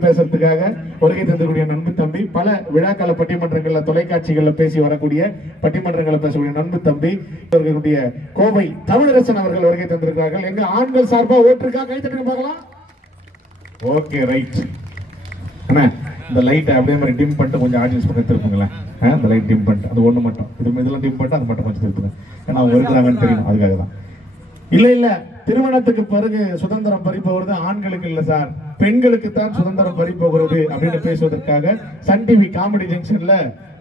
பேசுறதுக்காக வருகை தந்தக்கூடிய நண்பு தம்பி, பல விழாக்கால பட்டிமன்றங்கள்ல தொலைக்காட்சிகள்ல பேசி வரக்கூடிய பட்டிமன்றங்களை பேசக்கூடிய நண்பு தம்பி அவர்களுடைய கோவை தமிழரசன் அவர்கள் வருகை தந்திருக்கிறார்கள். எங்க ஆண்கள் சார்பா ஓட்டுருக்கா? கை தட்டுங்க பார்க்கலாம். Okay, right. அண்ணா, இந்த லைட்டை அப்படியே மாதிரி டிம் பண்ணிட்டு கொஞ்சம் ஆடியன்ஸ் பக்கம் திருப்புங்களேன். இந்த லைட் டிம் பண்ணிட்டு அது ஒண்ணு மட்டும், இதெல்லாம் டிம் பண்ணிட்டு அது மட்டும் கொஞ்சம் திருப்புங்க. ஏன்னா அவங்க இருக்கிறாங்கன்னு தெரியும், அதுக்காக தான். இல்ல திருமணத்துக்கு பிறகு சுதந்திரம் பறிப்போகிறது ஆண்களுக்கு இல்ல சார், பெண்களுக்கு தான் சுதந்திரம் பறிப்போகிறது அப்படின்னு பேசுவதற்காக சன் டிவி காமெடி ஜங்ஷன்ல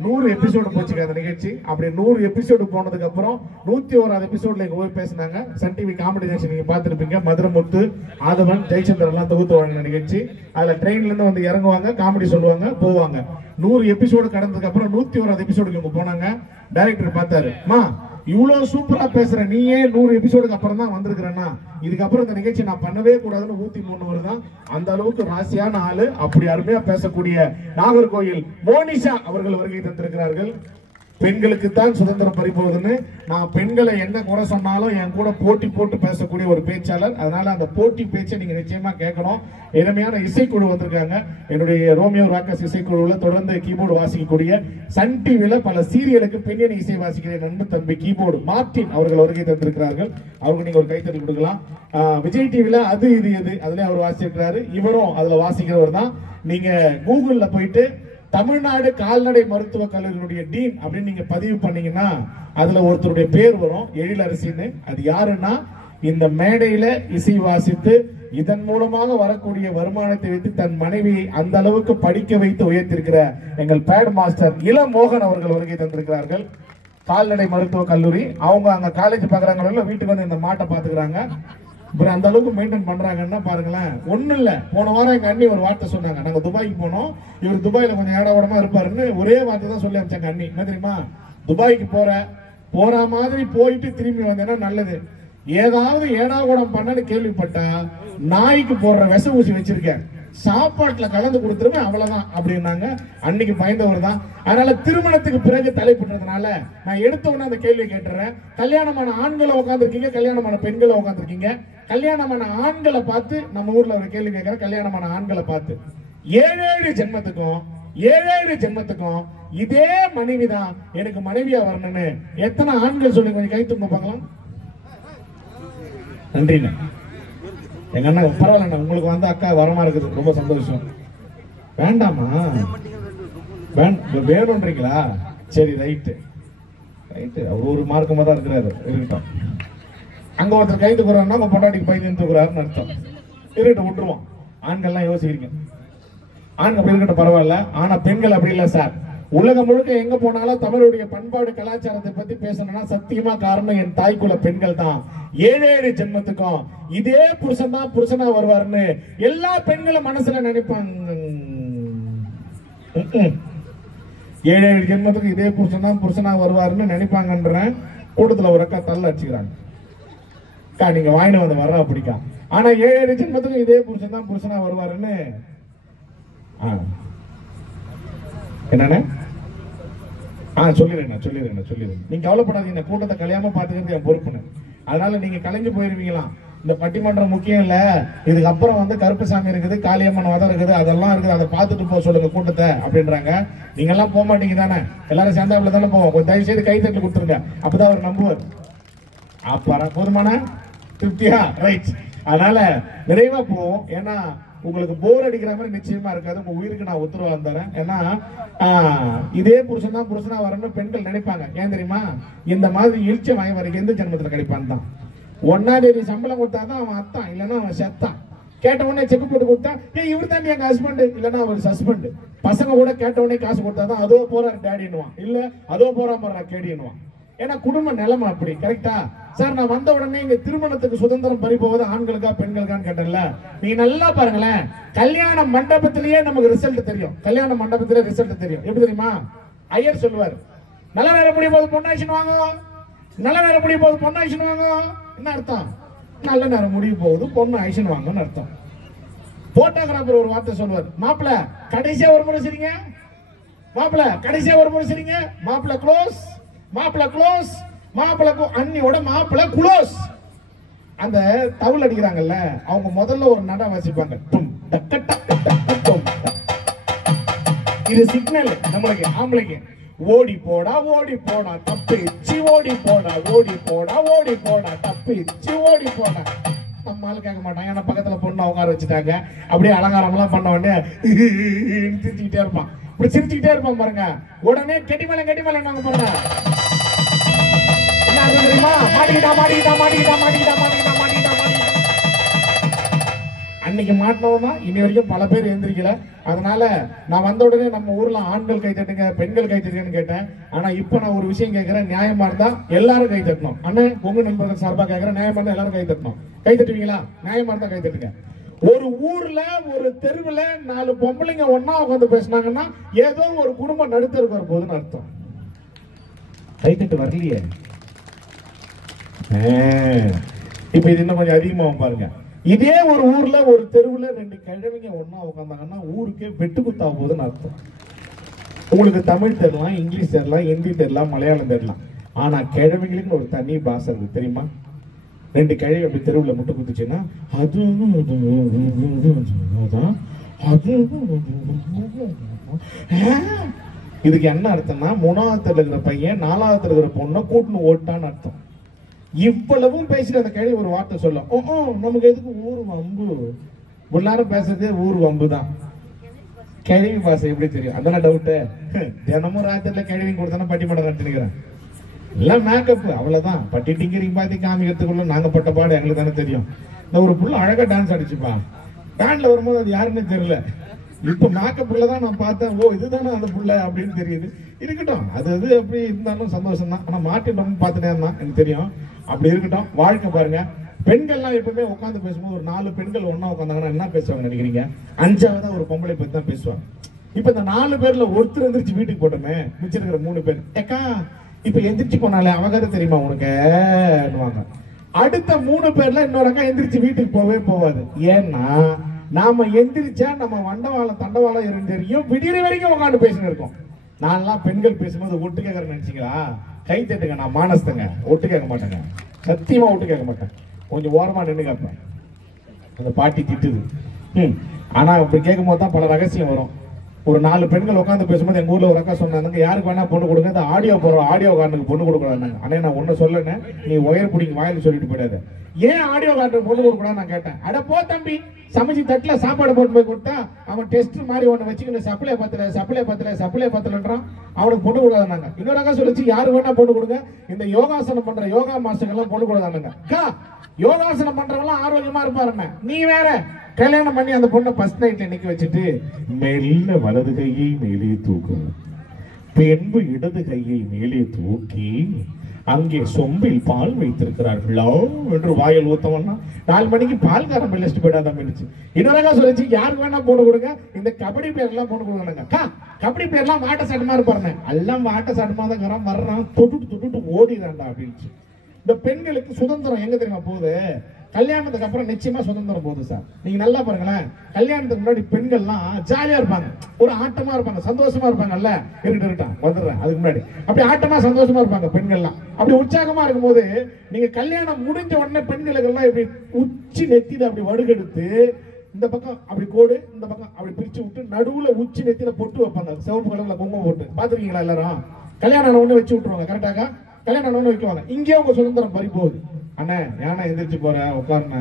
100 எபிசோடு போச்சுங்க அந்த நிகழ்ச்சி. அப்படி 100 எபிசோடு போனதுக்கு அப்புறம் 101வது எபிசோட்ல போய் பேசினாங்க. சன் டிவி காமெடி ஜங்ஷன் நீங்க பாத்துருப்பீங்க. மதுரமுத்து, ஆதவன், ஜெயச்சந்திரன் எல்லாம் தொகுத்து வழங்கின நிகழ்ச்சி. அதுல ட்ரெயின்ல இருந்து வந்து இறங்குவாங்க, காமெடி சொல்லுவாங்க, போவாங்க. 100 எபிசோடு கடந்ததுக்கு அப்புறம் 101வது எபிசோடுக்கு இவங்க போனாங்க. டைரக்டர் பார்த்தாரு, மா இவ்வளவு சூப்பரா பேசுற நீயே 100 எபிசோடுக்கு அப்புறம் தான் வந்திருக்கிறேன்னா, இதுக்கப்புறம் இந்த நிகழ்ச்சி நான் பண்ணவே கூடாதுன்னு 103 தான். அந்த அளவுக்கு ராசியான ஆளு, அப்படி அருமையா பேசக்கூடிய நாகர்கோயில் மோனிஷா அவர்கள் வருகை தந்திருக்கிறார்கள். பெண்களுக்கு தான் சுதந்திரம் பறிப்போகுதுன்னு நான் பெண்களை என்ன குறை சொன்னாலும் என் கூட போட்டி போட்டு பேசக்கூடிய ஒரு பேச்சாளர். அதனால அந்த போட்டி பேச்சை நீங்க நிச்சயமா கேட்கணும். இளமையான இசைக்குழு வந்திருக்காங்க. என்னுடைய ரோமியோ ராக்கஸ் இசைக்குழுல தொடர்ந்து கீபோர்டு வாசிக்கக்கூடிய, சன் டிவில பல சீரியலுக்கு பின்னணி இசை வாசிக்கிற நண்பு தம்பி கீபோர்டு மார்டின் அவர்கள் வருகை தந்திருக்கிறார்கள். அவருக்கு நீங்க ஒரு கைத்தறி கொடுக்கலாம். விஜய் டிவில அது இது எது அதுல அவர் வாசிச்சிருக்கிறாரு. இவரும் அதுல வாசிக்கிறவர் தான். நீங்க கூகுள்ல போயிட்டு தமிழ்நாடு கால்நடை மருத்துவக் கல்லூரியினுடைய டீன் அப்படின்னு நீங்க பதிவு பண்ணீங்கன்னா அதுல ஒருத்தருடைய பேர் வரும், எழிலரசின்னு. அது யாருன்னா, இந்த மேடையில இசை வாசித்து இதன் மூலமாக வரக்கூடிய வருமானத்தை வைத்து தன் மனைவியை அந்த அளவுக்கு படிக்க வைத்து உயர்த்திருக்கிற எங்கள் பேட் மாஸ்டர் இளமோகன் அவர்கள் வருகை தந்திருக்கிறார்கள். கால்நடை மருத்துவக் கல்லூரி, அவங்க அங்க காலேஜ் பாக்குறாங்க, வீட்டுக்கு வந்து இந்த மாட்டை பாத்துக்கிறாங்க. அந்த அளவுக்கு மெயின்டைன் பண்றாங்கன்னா பாருங்களேன். ஒண்ணு இல்ல, போன வாரம் எங்க அண்ணி ஒரு வார்த்தை சொன்னாங்க. நாங்க துபாய்க்கு போனோம், இவர் துபாயில கொஞ்சம் ஏடாவடமா இருப்பாருன்னு ஒரே வார்த்தை தான் சொல்லி அமைச்சாங்க அண்ணி. என்ன தெரியுமா, துபாய்க்கு போற மாதிரி போயிட்டு திரும்பி வந்தேன்னா நல்லது. ஏதாவது ஏடாவடம் பண்ணு கேள்விப்பட்டா நாய்க்கு போடுற விச ஊசி வச்சிருக்கேன், சாப்பாட்டுல கலந்து கொடுத்துருவேன், அவ்வளவுதான் அப்படின்னாங்க. அன்னைக்கு பயந்தவர் தான். அதனால திருமணத்துக்கு பிறகு தலைப்பட்டதுனால நான் எடுத்த உடனே அந்த கேள்வி கேட்டுறேன். கல்யாணமான ஆண்களை உட்காந்துருக்கீங்க, கல்யாணமான பெண்களை உட்காந்துருக்கீங்க. கல்யாணமான ஆண்களை பார்த்து நம்ம ஊர்ல ஒரு கேள்வி கேட்கிற, கல்யாணமான ஆண்களை பார்த்து 7 ஜென்மத்துக்கும் இதே மனைவிதான் எனக்கு மனைவியா வரணும்னு எத்தனை ஆண்கள் சொல்லி கொஞ்சம் கை தூங்க பார்க்கலாம். நன்றிண்ணே. எங்க அண்ணா பரவாயில்ல, உங்களுக்கு வந்து அக்கா வரமா இருக்குது, ரொம்ப சந்தோஷம். வேண்டாமா, வேணும்ன்றீங்களா? சரி, ரைட்டு. அவர் ஒரு மார்க்கமா தான் இருக்கிறாரு, இருக்கட்டும். அங்க ஒருத்தர் கை தூக்குறாருன்னா உங்க பொண்டாட்டிக்கு பையன் தூக்குறாருன்னு அர்த்தம். இருக்கட்டும், விட்டுருவோம். ஆண்கள்லாம் யோசிக்கிறீங்க, ஆண் அப்படி இருக்கட்டும், பரவாயில்ல. ஆனா பெண்கள் அப்படி இல்லை சார். உலகம் முழுக்க எங்க போனாலும் தமிழுடைய பண்பாடு கலாச்சாரத்தை பத்தி பேசணும்னா சத்தியமா காரணம் என் தாய்க்குள்ள பெண்கள் தான். 7 ஜென்மத்துக்கும் இதே புருஷன் தான் புருஷனா வருவாருன்னு எல்லா பெண்களும் மனசுல நினைப்பாங்க. 7 ஜென்மத்துக்கு இதே புருஷன் தான் புருஷனா வருவாருன்னு நினைப்பாங்கன்ற கூட்டத்துல ஒரு அக்கா தள்ள அடிச்சுக்கிறாங்க. நீங்க வாங்கிட்டு வந்து வர்றா பிடிக்கா. ஆனா 7 ஜென்மத்துக்கும் இதே புருஷன் தான் புருஷனா வருவாருன்னு என்னன்னு சொல்லிடுறேன். நீங்க கவலைப்படாதீங்க, கூட்டத்தை கல்யாணமா பாத்துக்கிறது என் பொறுப்புன்னு. அதனால நீங்க கலைஞ்சு போயிருவீங்களாம். இந்த பட்டிமன்றம் முக்கியம் இல்ல, இதுக்கப்புறம் வந்து கருப்புசாமி இருக்குது, காளியம்மன் வதம் இருக்குது, அதெல்லாம் இருக்குது, அதை பார்த்துட்டு போக சொல்லுங்க கூட்டத்தை அப்படின்றாங்க. நீங்க எல்லாம் போக மாட்டீங்க தானே, எல்லாரும் சேர்ந்தாப்புல தானே போவோம். கொஞ்சம் தயவு செய்து கைத்தட்டு கொடுத்துருங்க, அப்பதான் அவர் நம்புவார். அப்புறம் போதுமான திருப்தியா, ரைட். அதனால நிறைவா போவோம். ஏன்னா உங்களுக்கு போர் அடிக்கிற மாதிரி நிச்சயமா இருக்காது. உங்க உயிருக்கு நான் உத்தரவாதம் தரேன். ஏன்னா இதே புருஷன் தான் புருஷனா வரணும்னு பெண்கள் நினைப்பாங்க. ஏன் தெரியுமா, இந்த மாதிரி இழிச்ச வாங்கி வரைக்கும் எந்த ஜென்மத்துல கிடைப்பான் தான். 1ஆம் தேதி சம்பளம் கொடுத்தாதான் அவன் அத்தான், இல்லைன்னா அவன் செத்தான். கேட்ட உடனே செக் போட்டு கொடுத்தா இவர் தான் எங்க ஹஸ்பண்ட், இல்லன்னா அவர் சஸ்பெண்ட். பசங்க கூட கேட்ட உடனே காசு கொடுத்தாதான் அதோ போறாரு டேடின்னுவான், இல்ல அதோ போறாம கேடின்னுவான். ஏன்னா குடும்ப நிலைமை அப்படி. கரெக்டா சார்? நான் வந்த உடனே இங்க திருமணத்துக்கு சுதந்திரம் பறிப்போவது ஆண்களுக்கா பெண்களுக்கான்னு கேட்டல. நீங்க நல்லா பாருங்களேன், கல்யாண மண்டபத்திலேயே நமக்கு ரிசல்ட் தெரியும். கல்யாண மண்டபத்திலே ரிசல்ட் தெரியும். எப்படி தெரியுமா, ஐயர் சொல்லுவார், நல்ல நேரம் முடியும் போது பொண்ணாயிஷன் வாங்குவோம், நல்ல நேரம் முடியும் போது பொண்ணாயிஷன் வாங்குவோம். என்ன அர்த்தம்? நல்ல நேரம் முடியும் போது பொண்ணு ஐஷன் வாங்கன்னு அர்த்தம். போட்டோகிராஃபர் ஒரு வார்த்தை சொல்லுவார், மாப்பிள்ள கடைசியா ஒரு முறை சரிங்க, மாப்பிள்ள கடைசியா ஒரு முறை சரிங்க, மாப்பிள்ள க்ளோஸ், மாப்பிள்ள க்ளோஸ், மாப்பிள்ள அண்ணியோட மாப்பிள்ள க்ளோஸ். அந்த தவுல் அடிக்கிறாங்கல்ல, அவங்க முதல்ல ஒரு நடம் வாசிப்பாங்க, டும் டக்க டக்க டக்க டும் இது சிக்னல் நம்மளுக்கு ஆம்பளைக்கு. ஓடி போடா தப்பிச்சு, ஓடி போடா தப்பிச்சு, ஓடி போடா. நம்ம ஆளு கேட்க மாட்டாங்க. ஏன்னா பக்கத்துல பொண்ணு உட்கார வச்சுட்டாங்க. அப்படியே அலங்காரம் எல்லாம் பண்ண உடனே சிரிச்சுக்கிட்டே இருப்பான். இப்படி சிரிச்சுக்கிட்டே இருப்பான் பாருங்க. உடனே கெட்டிமலை நாங்க பாருங்க. தெரியுமா? அன்னைக்கு மாட்டினவன் தான் இன்னி வரைக்கும் பல பேர் எந்திரிக்கல. அதனால நான் வந்த உடனே நம்ம ஊர்ல ஆண்கள் கை தட்டுங்க, பெண்கள் கை தட்டுங்கன்னு கேட்டேன். ஆனா இப்ப நான் ஒரு விஷயம் கேட்கிறேன், நியாயமா இருந்தா எல்லாரும் கை தட்டணும். அண்ணன் உங்க நண்பர்கள் சார்பா கேட்கிறேன், நியாயமா இருந்தா எல்லாரும் கை தட்டணும். கை தட்டுவீங்களா? நியாயமா இருந்தா கை தட்டுங்க. ஒரு ஊர்ல ஒரு தெருவுல 4 பொம்பளைங்க ஒன்னா உட்காந்து பேசினாங்கன்னா ஏதோ ஒரு குடும்பம் நடுத்தருக்கு வர போகுதுன்னு அர்த்தம். கை தட்டு வரலையே. இப்ப இது இன்னும் கொஞ்சம் அதிகமாகும் பாருங்க. இதே ஒரு ஊர்ல ஒரு தெருவுல 2 கிழவிங்க ஒன்னா உட்காந்தாங்கன்னா ஊருக்கே வெட்டு குத்தா போகுதுன்னு அர்த்தம். உங்களுக்கு தமிழ் தெரியலாம், இங்கிலீஷ் தெரியலாம், ஹிந்தி தெரியலாம், மலையாளம் தெரியலாம். ஆனா கிழவிங்களுக்கு ஒரு தனி பாஷை இருக்கு தெரியுமா? 2 கிழவி அப்படி தெருவுல முட்டு குத்துச்சுன்னா இதுக்கு என்ன அர்த்தம்னா 3வது இருக்கிற பையன் 4வது இருக்கிற பொண்ணை கூட்டுன்னு ஓட்டான்னு அர்த்தம். இவ்வளவும் பேசிட்டு அந்த கிழவி ஒரு வார்த்தை சொல்லும், நமக்கு எதுக்கு ஊர் வம்பு. எல்லாரும் பேசுறது ஊர் வம்பு தான். கிழவி பாசை எப்படி தெரியும்? அதெல்லாம் டவுட்டு. தினமும் ராத்திரில கிழவி கொடுத்தானே பட்டிமடம் கட்டினுக்கிறேன். எல்லாம் மேக்கப் அவ்வளவுதான். பட்டி டிங்கரிங் பாத்தி காமிக்கிறதுக்குள்ள நாங்க பட்ட பாடு எங்களுக்கு தானே தெரியும். இந்த ஒரு புள்ள அழகா டான்ஸ் அடிச்சுப்பா. பேண்ட்ல வரும்போது அது யாருன்னு தெரியல. இப்ப மேக்கப்ல தான் நான் பார்த்தேன், ஓ இதுதானே அந்த புள்ள அப்படின்னு தெரியுது. இருக்கட்டும், அது அப்படி இருந்தாலும் சந்தோஷம் தான். ஆனா மாட்டிட்டோம் பார்த்துட்டே இருந்தான் எனக்கு தெரியும். அப்படி இருக்கட்டும். வாழ்க்கை பாருங்க, பெண்கள்லாம் எப்பவுமே உட்காந்து பேசும்போது ஒரு 4 பெண்கள் ஒன்னா உட்காந்தாங்கன்னா என்ன பேசுவாங்க நினைக்கிறீங்க? 5ஆவதா ஒரு பொம்பளை பத்தி தான் பேசுவாங்க. இப்ப இந்த 4 பேர்ல ஒருத்தர் எந்திரிச்சு வீட்டுக்கு போட்டோமே, மிச்சம் இருக்கிற 3 பேர் ஏக்கா இப்ப எந்திரிச்சு போனாலே அவகார தெரியுமா உனக்கு? அடுத்த 3 பேர்ல இன்னொரு அக்கா எந்திரிச்சு வீட்டுக்கு போவே போவாது. ஏன்னா நாம எந்திரிச்சா நம்ம வண்டவாளம் தண்டவாளம் தெரியும், விடிய வரைக்கும் உட்காந்து பேசினு இருக்கோம். நான்லாம் பெண்கள் பேசும்போது ஒட்டு கேட்கறேன்னு நினைச்சீங்களா? கை தட்டுங்க. நான் மானஸ்தங்க, ஒட்டு கேட்க மாட்டேங்க. சத்தியமா ஒட்டு கேட்க மாட்டேன். கொஞ்சம் ஓரமா நின்று கேட்பேன். அந்த பாட்டி திட்டுது. ஆனா அப்படி கேட்கும் போது தான் பல ரகசியம் வரும். ஒரு 4 பெண்கள் உட்காந்து பேசும்போது எங்க ஊர்ல ஒரு அக்கா சொன்னாங்க, யாருக்கு வேணா பொண்ணு கொடுங்க, அந்த ஆடியோ போடுறோம், ஆடியோ கார்டுக்கு பொண்ணு கொடுக்கூடாது. அண்ணே நான் ஒண்ணு சொல்லனே, நீ ஒயர் பிடிங்க வாயில சொல்லிட்டு போயிடாது. ஏன் ஆடியோ கார்டுக்கு பொண்ணு கொடுக்கூடாது நான் கேட்டேன். அட போ தம்பி, சமைச்சு தட்டுல சாப்பாடு போட்டு போய் கொடுத்தா அவன் டெஸ்ட் மாதிரி ஒண்ணு வச்சுக்கிட்டு சப்ளை பத்தலன்றான், அவனுக்கு பொண்ணு கொடுக்காதாங்க. இன்னொரு அக்கா சொல்லிச்சு, யாரு வேணா பொண்ணு கொடுங்க, இந்த யோகாசனம் பண்ற யோகா மாஸ்டர் எல்லாம் பொண்ணு கொடுக்காதாங்க. அக்கா யோகாசனம் பண்றவங்க ஆரோக்கியமா இருப்பாருங்க, நீ வேற. கல்யாணம் பண்ணி அந்த பொண்ணை ஃபர்ஸ்ட் நைட்ல நிக்க வச்சுட்டு மெல்ல வலது கையை மேலே தூக்கும், பின்பு இடது கையை மேலே தூக்கி அங்கே சொம்பில் பால் வைத்திருக்கிறார்களோ என்று வாயில் ஊத்தவன்னா 4 மணிக்கு பால்காரம் வெள்ளஸ்ட் போயிடாதான் இருந்துச்சு. இன்னொரு சொல்லிச்சு, யாருக்கு வேணா பொண்ணு கொடுங்க, இந்த கபடி பேர் எல்லாம் பொண்ணு கொடுக்கணுங்க. கபடி பேர்லாம் வாட்ட சாட்டமா இருப்பாருங்க, எல்லாம் வாட்ட சாட்டமா தான் வர்றான், தொட்டுட்டு ஓடிதான்டா அப்படின்னு. இந்த பெண்களுக்கு சுதந்திரம் எங்க தெரியுமா போகுது? கல்யாணத்துக்கு அப்புறம் நிச்சயமா சுதந்திரம் போகுது சார். நீங்க நல்லா பாருங்களேன், கல்யாணத்துக்கு முன்னாடி பெண்கள்லாம் ஜாலியா இருப்பாங்க, ஒரு ஆட்டமா இருப்பாங்க, சந்தோஷமா இருப்பாங்கல்ல. இருக்கட்டும் வந்துடுறேன். அதுக்கு முன்னாடி அப்படி ஆட்டமா சந்தோஷமா இருப்பாங்க பெண்கள்லாம். அப்படி உற்சாகமா இருக்கும்போது நீங்க கல்யாணம் முடிஞ்ச உடனே பெண்களுக்கு எல்லாம் இப்படி உச்சி நெத்தியில அப்படி வடுகெடுத்து இந்த பக்கம் அப்படி கோடு, இந்த பக்கம் அப்படி பிரிச்சு விட்டு நடுவுல உச்சி நெத்தியில பொட்டு வைப்பாங்க, சிவப்பு கலர்ல குங்குமம் போட்டு. பாத்துருக்கீங்களா எல்லாரும்? கல்யாணம் ஒண்ணு வச்சு விட்டுருவாங்க. கரெக்டாக்கா? கல்யாணம் ஒண்ணு வைக்குவாங்க. இங்கே உங்க சுதந்திரம் பறி போகுது. அண்ணே ஏன்னா எந்திரிச்சு போறேன் உட்காருண்ண,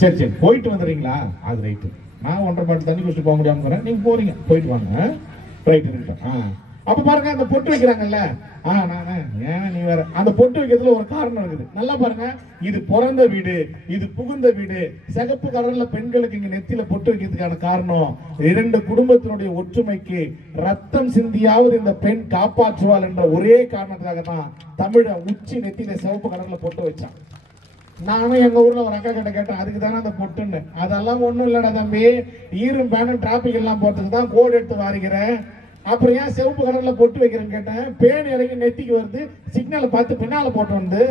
சரி போயிட்டு வந்துடுறீங்களா? அது ரைட்டு. நான் 1.5 பாட்டில் தண்ணி குடிச்சு போக முடியாம நீங்க போறீங்க, போயிட்டு வாங்க. ரைட்டு. அப்ப பாருங்க அந்த பொட்டு வைக்கிறாங்கல்ல, ஏன் நீ வேற. அந்த பொட்டு வைக்கிறதுல ஒரு காரணம் இருக்குது. நல்லா பாருங்க, இது பிறந்த வீடு, இது புகுந்த வீடு. சிகப்பு கலர்ல பெண்களுக்கு இங்க நெத்தியில பொட்டு வைக்கிறதுக்கான காரணம் 2 குடும்பத்தினுடைய ஒற்றுமைக்கு ரத்தம் சிந்தியாவது இந்த பெண் காப்பாற்றுவாள் என்ற ஒரே காரணத்துக்காக தான் தமிழ உச்சி நெத்தியில சிவப்பு கலர்ல பொட்டு வச்சான். நானும் எங்க ஊர்ல ஒரு அக்கா கிட்ட கேட்டேன், அதுக்கு தானே அந்த பொட்டுன்னு. அதெல்லாம் ஒண்ணும் இல்லடா தம்பி, ஈரும் பேனும் டிராபிக் எல்லாம் போறதுக்கு தான் கோடு எடுத்து வாரிக்கிறேன். அப்புறம் ஏன் சிவப்பு கலர்ல பொட்டு வைக்கிறேன்னு கேட்டேன். பேன் இறங்கி நெத்திக்கு வருது, சிக்னலை பார்த்து பின்னால போட்டு வந்து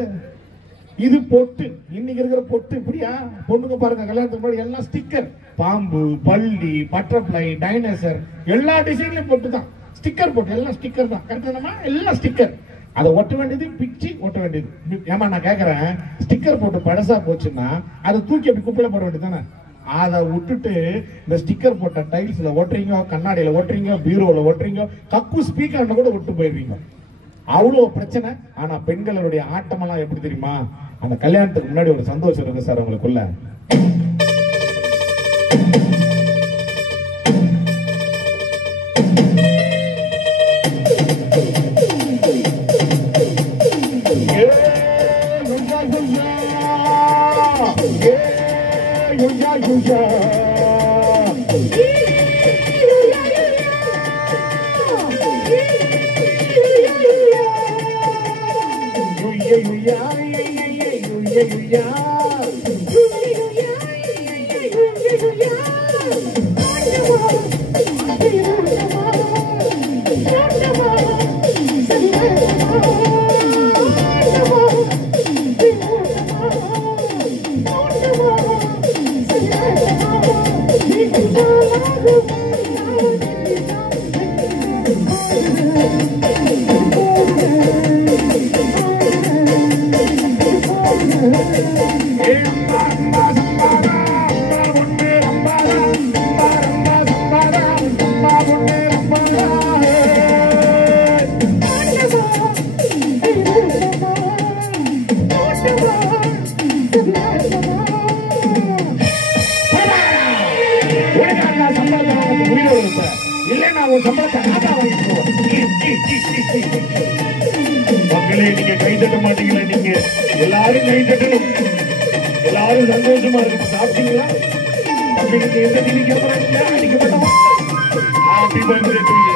இது பொட்டு. இன்னைக்கு இருக்கிற பொட்டு இப்படியா? பொண்ணுங்க பாருங்க, கல்யாணத்துக்கு முன்னாடி எல்லாம் ஸ்டிக்கர், பாம்பு, பள்ளி, பட்டர்ஃப்ளை, டைனோசர், எல்லா டிசைன்லயும் பொட்டு தான். ஸ்டிக்கர் போட்டு எல்லாம் ஸ்டிக்கர் தான். கரெக்டானமா? எல்லாம் ஸ்டிக்கர். அதை ஒட்ட வேண்டியது, பிச்சு ஒட்ட வேண்டியது. ஏமா நான் கேட்கறேன், ஸ்டிக்கர் போட்டு பழசா போச்சுன்னா அதை தூக்கி அப்படி குப்பையில போட வேண்டியது தானே? அதை விட்டுட்டு இந்த ஸ்டிக்கர் போட்ட டைல்ஸ்ல ஓட்டுறீங்க, கண்ணாடியில ஓட்டுறீங்க, பீரோல ஓட்டுறீங்க, கக்கு ஸ்பீக்கர்ல கூட விட்டு போயிடுறீங்க. அவ்வளவு பிரச்சனை. ஆனா பெண்களுடைய ஆட்டமெல்லாம் எப்படி தெரியுமா? அந்த கல்யாணத்துக்கு முன்னாடி ஒரு சந்தோஷம் இருக்கு சார் உங்களுக்குள்ள. மக்களே, நீங்க கை தட்ட மாட்டீங்களா? நீங்க எல்லாரும் கை தட்டணும். எல்லாரும் சந்தோஷமா இருக்கு. சாப்பிட்டீங்களா? தம்பிக்கு எந்த டிவிக்கு அப்புறம் அடிக்கப்பட்டோம். Happy birthday to you.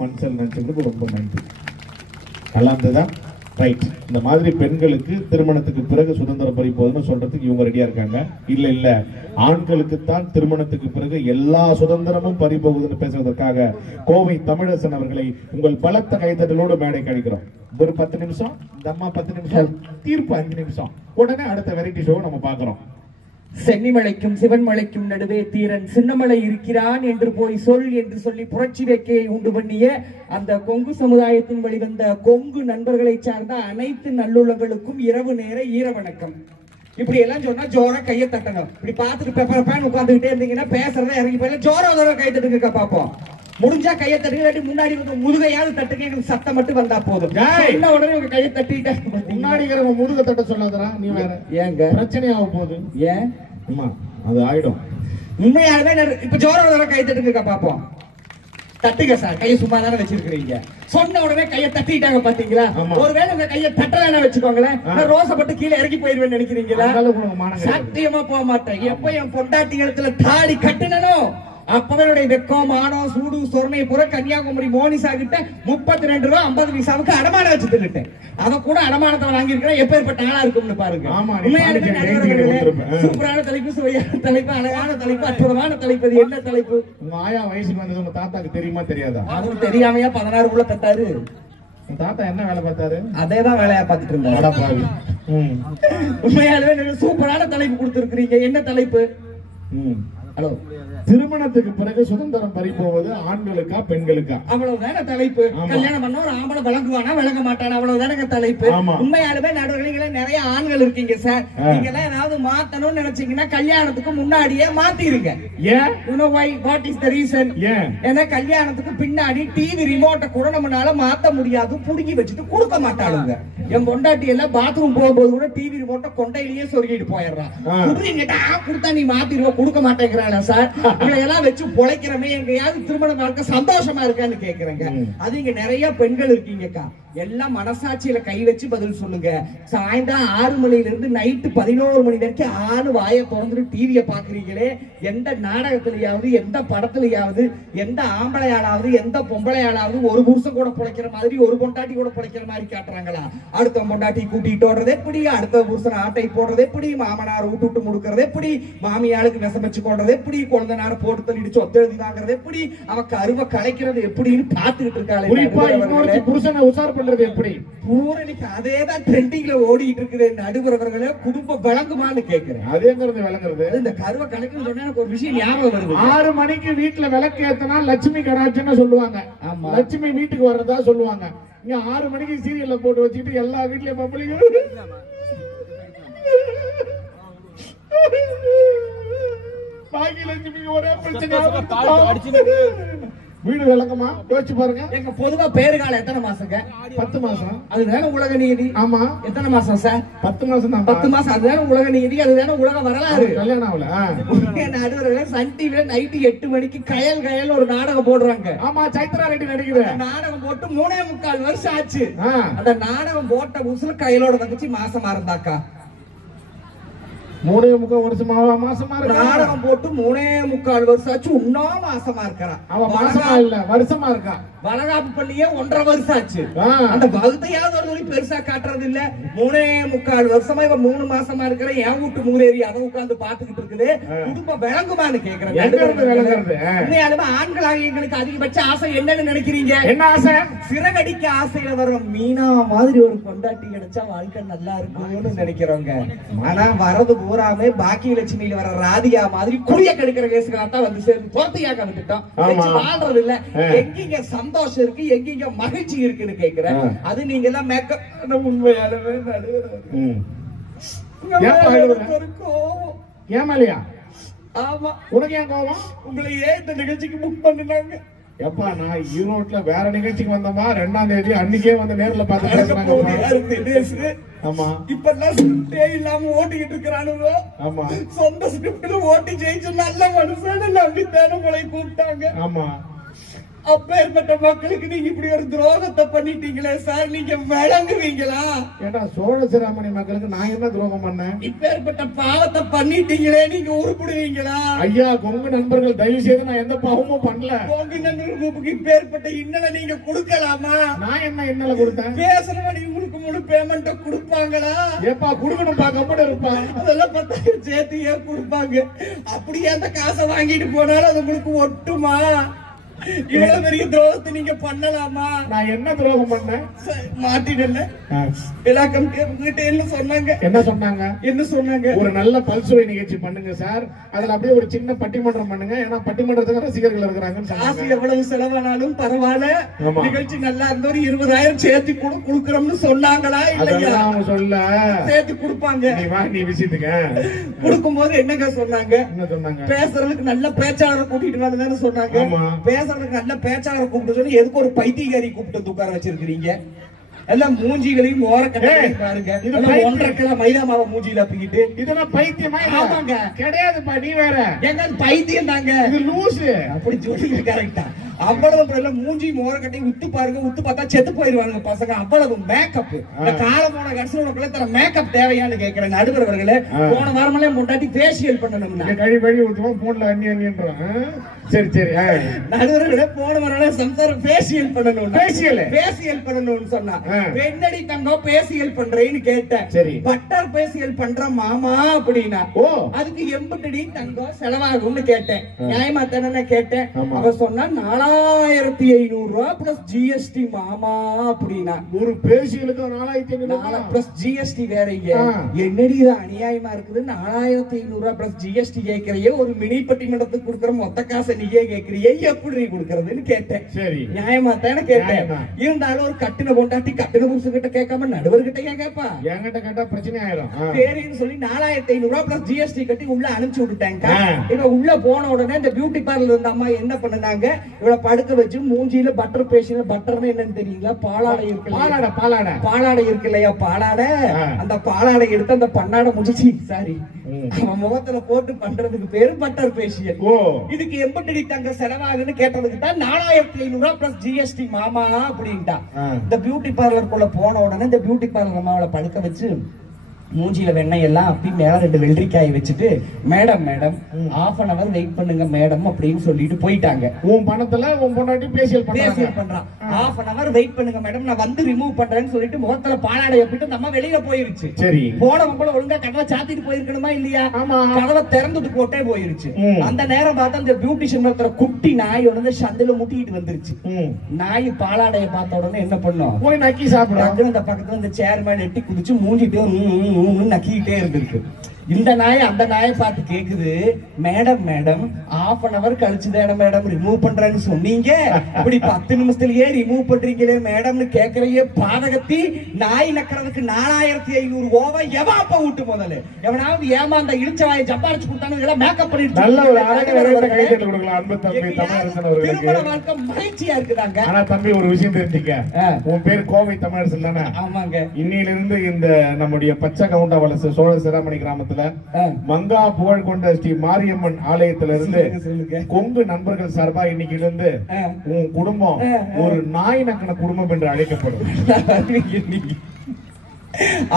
மனுஷன் நினைச்சவங்களுக்கு ரொம்ப நன்றி. நல்லா இருந்ததா? ரைட். இந்த மாதிரி பெண்களுக்கு திருமணத்துக்கு பிறகு சுதந்திரம் பறிப்போதுன்னு சொல்றதுக்கு இவங்க ரெடியா இருக்காங்க. இல்ல இல்ல, ஆண்களுக்கு தான் திருமணத்துக்கு பிறகு எல்லா சுதந்திரமும் பறிப்போகுதுன்னு பேசுவதற்காக கோவை தமிழரசன் அவர்களை உங்கள் பலத்த கைத்தட்டலோடு மேடை கழிக்கிறோம். ஒரு 10 நிமிஷம், இந்த அம்மா 10 நிமிஷம், தீர்ப்பு 5 நிமிஷம், உடனே அடுத்த வெரைட்டி ஷோ நம்ம பாக்குறோம். சென்னிமலைக்கும் சிவன்மலைக்கும் நடுவே தீரன் சின்னமலை இருக்கிறான் என்று போய் சொல் என்று சொல்லி புரட்சி வேட்கையை உண்டு பண்ணிய அந்த கொங்கு சமுதாயத்தின் வழிவந்த கொங்கு நண்பர்களை சார்ந்த அனைத்து நல்லுள்ளங்களுக்கும் இரவு நேர ஈர வணக்கம். இப்படி எல்லாம் சொன்னா ஜோரா கையை தட்டணும். இப்படி பார்த்துட்டு பெப்பர் பேன் உட்கார்ந்துகிட்டே இருந்தீங்கன்னா பேசுறதா இறங்கி போயில ஜோரா கை தட்டுங்க பாப்போம். முடிஞ்சா கையை தட்டுங்க, முன்னாடி முதுகையாவது தட்டுங்க, எனக்கு சத்தம் மட்டும் வந்தா போதும். உடனே உங்க கையை தட்டிட்ட முன்னாடி முதுக தட்ட சொல்லாதரா நீ வேற. ஏங்க பிரச்சனையாக போகுது? ஏன் அது ஆயிடும். உண்மையாலுமே இப்ப ஜோர கை தட்டுங்க பாப்போம். தட்டுங்க சார், கையை சும்மா தானே வச்சிருக்கீங்க. சொன்ன உடனே கையை தட்டிட்டாங்க பாத்தீங்களா? ஒருவேளை உங்க கையை தட்டலன்னா வச்சுக்கோங்களேன், ரோசப்பட்டு கீழே இறங்கி போயிருவேன்னு நினைக்கிறீங்களா? சத்தியமா போக மாட்டேன். எப்ப என் பொண்டாட்டி இடத்துல தாடி கட்டுனோ அப்பவே வெக்கம் மானம் சூடு சொர்ணையை பூரா கன்னியாகுமரி மோனிசா கிட்ட 32 ரூபா 50 பைசாவுக்கு அடமானம் வச்சு தின்னுட்டேன். அதை கூட அடமானத்தை வாங்கியிருக்கிறேன். எப்பேற்பட்ட ஆளா இருக்கும்னு பாருங்க. சூப்பரான தலைப்பு, சுவையான தலைப்பு, அழகான தலைப்பு, அற்புதமான தலைப்பு. என்ன தலைப்பு? உங்க ஆயா வயசுக்கு வந்தது உங்க தாத்தாக்கு தெரியுமா தெரியாதா? அவருக்கு தெரியாமையா 16 குள்ள தட்டாரு. தாத்தா என்ன வேலை பார்த்தாரு? அதேதான் வேலையா பார்த்துட்டு இருந்தாரு. உண்மையாலுமே சூப்பரான தலைப்பு கொடுத்திருக்கிறீங்க. என்ன தலைப்பு? ஹலோ, திருமணத்துக்கு பிறகு சுதந்திரம் பறிப்போவது ஆண்களுக்கா பெண்களுக்கா? அவ்வளவுதான தலைப்பு. கல்யாணம் பண்ண ஒரு ஆம்பளை விளங்குவானா விளங்க மாட்டானா, அவ்வளவுதான தலைப்பு. உண்மையாலுமே நடுவர்களே நிறைய ஆண்கள் இருக்கீங்க சார். நீங்க எல்லாம் ஏதாவது மாத்தணும்னு நினைச்சீங்கன்னா கல்யாணத்துக்கு முன்னாடியே மாத்திருங்க. ஏன்? you know why? what is the reason? ஏன்னா கல்யாணத்துக்கு பின்னாடி டிவி ரிமோட்டை கூட நம்மளால மாத்த முடியாது, புடுங்கி வச்சுட்டு கொடுக்க மாட்டாளுங்க. என் பொண்டாட்டி எல்லாம் பாத்ரூம் போகும்போது கூட டிவி ரிமோட்ட கொண்டையிலேயே சொருகிட்டு போயிடுறான். கொடுத்தா நீ மாத்திடுவ, கொடுக்க மாட்டேங்கிறாளா சார்? இதையெல்லாம் வச்சு பொழைக்கிறமே, எங்கயாவது திருமண வாழ்க்கை சந்தோஷமா இருக்கான்னு கேக்குறேங்க. அது இங்க நிறைய பெண்கள் இருக்கீங்கக்கா, எல்லாம் மனசாட்சியில கை வச்சு பதில் சொல்லுங்க. சாயந்தரம் 6 மணில இருந்து நைட்டு 11 மணி வரைக்கும் ஆணு வாயை திறந்துட்டு டிவியை பாக்குறீங்களே, எந்த நாடகத்திலேயாவது, எந்த படத்திலேயாவது, எந்த ஆம்பளையாளாவது, எந்த பொம்பளையாளாவது ஒரு புருஷன் கூட பிழைக்கிற மாதிரி, ஒரு பொண்டாட்டி கூட பிழைக்கிற மாதிரி காட்டுறாங்களா? அடுத்த பொண்டாட்டி கூட்டிட்டு ஓடுறது எப்படி, அடுத்த புருஷன் ஆட்டை போடுறது எப்படி, மாமனார் விட்டு முடுக்கிறது எப்படி, மாமியாளுக்கு விஷம் வச்சு கொள்றது எப்படி, குழந்தை நேரம் போட்டு தள்ளிட்டு சொத்து எழுதி வாங்குறது எப்படி, அவ கருவை கலைக்கிறது எப்படின்னு பாத்துக்கிட்டு இருக்காளே. புருஷனை உசார் எப்படி பூரணிக்கு அதேதான் ட்ரெண்டிங்ல ஓடிட்டு இருக்குது. நடுவர்களே குடும்ப விளங்குமான்னு கேக்குறேன். அதேங்கிறது விளங்குறது. இந்த கருவை கணக்குன்னு சொன்னா எனக்கு ஒரு விஷயம் ஞாபகம் வருது. 6 மணிக்கு வீட்டுல விளக்கு ஏத்தனா லட்சுமி கடாட்சின்னு சொல்லுவாங்க. லட்சுமி வீட்டுக்கு வர்றதா சொல்லுவாங்க. இங்க 6 மணிக்கு சீரியல்ல போட்டு வச்சுக்கிட்டு எல்லா வீட்லயும் பப்ளிக் பாக்கியலட்சுமிக்கு ஒரே பிரச்சனை. வீடு விளக்கமா யோசிச்சு பாருங்க. எங்க பொதுவா பேரு காலம் எத்தனை மாசங்க? 10 மாசம். அதுதானே உலக நீதி. ஆமா. எத்தனை மாசம் சார்? 10 மாசம் தான். 10 மாசம். அதுதானே உலக நீதி, அதுதானே உலக வரலாறு. கல்யாணம் ஆகல. நடுவர்களே சன் டிவில நைட்டு 8 மணிக்கு கயல் ஒரு நாடகம் போடுறாங்க. ஆமா, சைத்ரா ரெட்டி நடிக்கிற நாடகம் போட்டு 3.25 வருஷம் ஆச்சு. அந்த நாடகம் போட்ட புதுசுல கயலோட தங்கச்சி மாசமா இருந்தாக்கா. 3.25 வருஷமா மாசமா இருக்கா? நாடகம் போட்டு 3.25 வருஷம் ஆச்சு, இன்னும் மாசமா இருக்கா. அவ மாசமா இல்ல, வருஷமா இருக்கா. வளகாப்பு பண்ணியே 1.5 வருஷம் ஆச்சு. அந்த வகுத்தையாவது ஒரு பெருசா காட்டுறது இல்ல. 3.25 வருஷமா இவ 3 மாசமா இருக்கிற என் வீட்டு மூரேறி அதை உட்கார்ந்து பாத்துக்கிட்டு இருக்குது. குடும்ப விளங்குமான்னு கேக்குறேன். ஆண்களாக எங்களுக்கு அதிகபட்ச ஆசை என்னன்னு நினைக்கிறீங்க? என்ன ஆசை? சிறகடிக்க ஆசையில வர மீனா மாதிரி ஒரு கொண்டாட்டி கிடைச்சா வாழ்க்கை நல்லா இருக்கும்னு நினைக்கிறோங்க. ஆனா வரது பூராமே பாக்கியலட்சுமியில வர ராதிகா மாதிரி குடிய கெடுக்கிற கேசுகளாத்தான் வந்து சேர்ந்து தோர்த்தியாக விட்டுட்டோம். வாழ்றது இல்ல. எங்கீங்க சந்தோஷம் இருக்கு, எங்கீங்க மகிழ்ச்சி இருக்குன்னு கேக்குறேன். அது நீங்க எல்லாம் மேக்கப் உண்மையாலவே ஏமாலியா? ஆமா. உனக்கு ஏன் கோபம்? உங்களை ஏன் இந்த நிகழ்ச்சிக்கு புக் பண்ணினாங்க? எப்பா நான் ஈரோட்ல வேற நிகழ்ச்சிக்கு வந்தோமா, 2ஆம் தேதி அன்னைக்கே வந்து நேர்ல பாத்து. ஆமா, இப்பெல்லாம் ஸ்கிரிப்டே இல்லாம ஓட்டிக்கிட்டு இருக்கிறானுங்க. ஆமா, சொந்த ஸ்கிரிப்ட்ல ஓட்டி ஜெயிச்சு நல்ல மனுஷன் நம்பித்தானு உங்களை கூப்பிட்டாங்க. ஆமா, அப்பேற்பட்ட மக்களுக்கு நீங்க இப்படி ஒரு துரோகத்தை பண்ணிட்டீங்களே சார், நீங்க விளங்குவீங்களா? ஏன்னா சோழ சிராமணி மக்களுக்கு நான் என்ன துரோகம் பண்ணேன்? இப்பேற்பட்ட பாவத்தை பண்ணிட்டீங்களே, நீங்க உருப்பிடுவீங்களா? ஐயா, கொங்கு நண்பர்கள் தயவு செய்து நான் எந்த பாவமும் பண்ணல. கொங்கு நண்பர்களுக்கு இப்பேற்பட்ட இன்னலை நீங்க கொடுக்கலாமா? நான் என்ன இன்னலை கொடுத்தேன்? பேசுறவங்க உங்களுக்கு முழு பேமெண்ட் கொடுப்பாங்களா? ஏப்பா கொடுக்கணும், கம்பெனி இருப்பான், அதெல்லாம் 10,000 சேர்த்து ஏன் கொடுப்பாங்க? அப்படியே அந்த காசை வாங்கிட்டு போனாலும் அது உங்களுக்கு ஒட்டுமா? இவ்வளவு பெரிய துரோகத்தை நீங்க பண்ணலாமா? நான் என்ன துரோகம் பண்ணேன்? மாட்டிடல. விளக்கம் என்ன சொன்னாங்க? என்ன சொன்னாங்க? என்ன சொன்னாங்க? ஒரு நல்ல பல்சுவை நிகழ்ச்சி பண்ணுங்க சார், அதுல அப்படியே ஒரு சின்ன பட்டிமன்றம் பண்ணுங்க, ஏன்னா பட்டிமன்றத்துக்கு ரசிகர்கள் இருக்கிறாங்க. காசு எவ்வளவு செலவானாலும் பரவாயில்ல, நிகழ்ச்சி நல்லா இருந்த ஒரு 20,000 சேர்த்து கூட கொடுக்கறோம்னு சொன்னாங்களா? இல்லையா? அவங்க சொல்ல சேர்த்து கொடுப்பாங்க. நீ வா, நீ விஷயத்துக்கு கொடுக்கும் போது என்னங்க சொன்னாங்க? என்ன சொன்னாங்க? பேசுறதுக்கு நல்ல பேச்சாளரை கூட்டிட்டு வரதானே சொன்னாங்க. பேசுறதுக்கு நல்ல பேச்சாளரை கூப்பிட்டு சொல்லி எதுக்கு ஒரு பைத்தியக்காரி கூப்பிட்டு உட்கார வச்சிருக்கீங்க? எல்லாம் மூஞ்சிகளையும் ஓரக்கட்டை பாருங்க. 1.5 கிலோ மைதா மாவை மூஞ்சியில அப்பிக்கிட்டு இதெல்லாம் பைத்தியமா? ஆமாங்க, கிடையாதுப்பா, நீ வேற. எங்க பைத்தியம் தாங்க, இது லூசு. அப்படி சொல்லுங்க, கரெக்டா? அவ்வளவு மூஞ்சி மோரக்கட்டையும் உத்து பாருங்க, உத்து பார்த்தா செத்து போயிருவாங்க பசங்க. அவ்வளவு மேக்கப். இந்த காலமான கடைசிக்குள்ள தர மேக்கப் தேவையான்னு கேட்கிறேன். நடுவர்களே, போன வாரமெல்லாம் முன்னாடி ஃபேஷியல் பண்ணணும்னா கழி கழி ஊத்துவோம், போன்ல அண்ணி அண்ணின்றோம். சரி சரி. நடுவர்களே, போன வாரம் சம்சாரம் ஃபேஷியல் பண்ணணும், ஃபேஷியல் பண்ணணும்னு சொன்னா பெண்ணடி தங்கம் ஃபேஷியல் பண்றேன்னு கேட்டேன். சரி, பட்டர் ஃபேஷியல் பண்ற மாமா அப்படின்னா அதுக்கு எம்பட்டடி தங்கம் செலவாகும்னு கேட்டேன். நியாயமா தானே கேட்டேன். அவ சொன்னா 4,500 ரூபாய் பிளஸ் ஜிஎஸ்டி மாமா அப்படின்னா. ஒரு ஃபேஷியலுக்கு 4,500 பிளஸ் ஜிஎஸ்டி வேறீங்க. என்னடி இது அநியாயமா இருக்குது? 4,500 ரூபாய் பிளஸ் ஜிஎஸ்டி கேட்கறியே, ஒரு மினி பட்டிமன்றத்துக்கு கொடுக்கற மொத்த காசை நீயே கேட்கறியே, எப்படி நீ கொடுக்கறதுன்னு கேட்டேன். சரி, நியாயமா தானே கேட்டேன். இருந்தாலும் ஒரு கட்டின பொண்டாட்டி கட்டின புருஷன் கிட்ட கேட்காம நடுவர்கிட்ட ஏன் கேப்பா? என்கிட்ட கேட்டா பிரச்சனை ஆயிடும். சரின்னு சொல்லி 4,500 ரூபாய் பிளஸ் ஜிஎஸ்டி கட்டி உள்ள அனுப்பிச்சு விட்டுட்டாங்க. இவ உள்ள போன உடனே இந்த பியூட்டி பார்லர் இருந்த அம்மா என்ன பண்ணாங்க, இவள இவளை படுக்க வச்சு மூஞ்சியில பட்டர் பேசின பட்டர்னு என்னன்னு தெரியுங்களா? பாலாடை இருக்கு, பாலாடை இருக்கு இல்லையா? பாலாடை. அந்த பாலாடை எடுத்து அந்த பண்ணாடை முடிச்சு சாரி அவன் முகத்துல போட்டு பண்றதுக்கு பேரு பட்டர் பேசியல். இதுக்கு எம்பட்டடி தங்க செலவாகுன்னு கேட்டதுக்கு தான் 4500 பிளஸ் ஜிஎஸ்டி மாமா அப்படின்ட்டா. இந்த பியூட்டி பார்லருக்குள்ள போன உடனே இந்த பியூட்டி பார்லர் அம்மாவளை படுக்க வச்சு மூஞ்சில வெண்ணெய் எல்லாம் அப்படி மேல 2 வெள்ளரிக்காய் வச்சுட்டு மேடம் ½ an hour வெயிட் பண்ணுங்க மேடம் அப்படின்னு சொல்லிட்டு போயிட்டாங்க. உன் பணத்துல உன் பொண்டாட்டி பேசியல் பண்றான். ½ an hour வெயிட் பண்ணுங்க மேடம், நான் வந்து ரிமூவ் பண்றேன்னு சொல்லிட்டு முகத்துல பாலாடை போட்டு நம்ம வெளியில போயிருச்சு. சரி, போனவங்க ஒழுங்கா கதவை சாத்திட்டு போயிருக்கணுமா இல்லையா? கதவை திறந்துட்டு போட்டே போயிருச்சு. அந்த நேரம் பார்த்தா அந்த பியூட்டிஷியன் ஒருத்தர குட்டி நாய் வந்து சந்தில முட்டிட்டு வந்துருச்சு. நாய் பாலாடைய பார்த்த உடனே என்ன பண்ணும்? போய் நக்கி சாப்பிடுறாங்க. அந்த பக்கத்துல இந்த சேர் மேல எட்டி குதிச்சு மூஞ்சிட்டு நக்கிட்டே இருந்திருக்கு. இந்த நாய் அந்த நாயை பார்த்து கேக்குது, மேடம் ½ an hour கழிச்சுதான் மேடம் ரிமூவ் பண்றேன்னு சொன்னீங்க, இப்படி 10 நிமிஷத்துலயே ரிமூவ் பண்றீங்களே மேடம்னு கேக்குறையே பாதகத்தி. நாய் நக்கிறதுக்கு 4500 ஓவா எவா அப்ப விட்டு முதல்ல எவனாவது ஏமாந்த இழிச்சவாயை ஜப்பாரிச்சு கொடுத்தானு மேக்கப் பண்ணிட்டு நல்ல ஒரு அழகான கைதட்டல் கொடுக்கலாம். அன்பு தம்பி தமிழரசன் அவர்களுக்கு திருமண வாழ்க்கை மகிழ்ச்சியா இருக்குதாங்க. ஆனா தம்பி ஒரு விஷயம் தெரிஞ்சுக்க, உன் பேர் கோவை தமிழரசன் தானே? ஆமாங்க. இன்னிலிருந்து இந்த நம்முடைய பச்சை கவுண்டா வலசு சோழ சிராமணி கிராமத்துல மங்கா புகழ் கொண்ட ஸ்ரீ மாரியம்மன் ஆலயத்திலிருந்து கொங்கு நண்பர்கள் சார்பா இன்னைக்கு இருந்து உன் குடும்பம் ஒரு நாய் நக்கன குடும்பம் என்று அழைக்கப்படும்.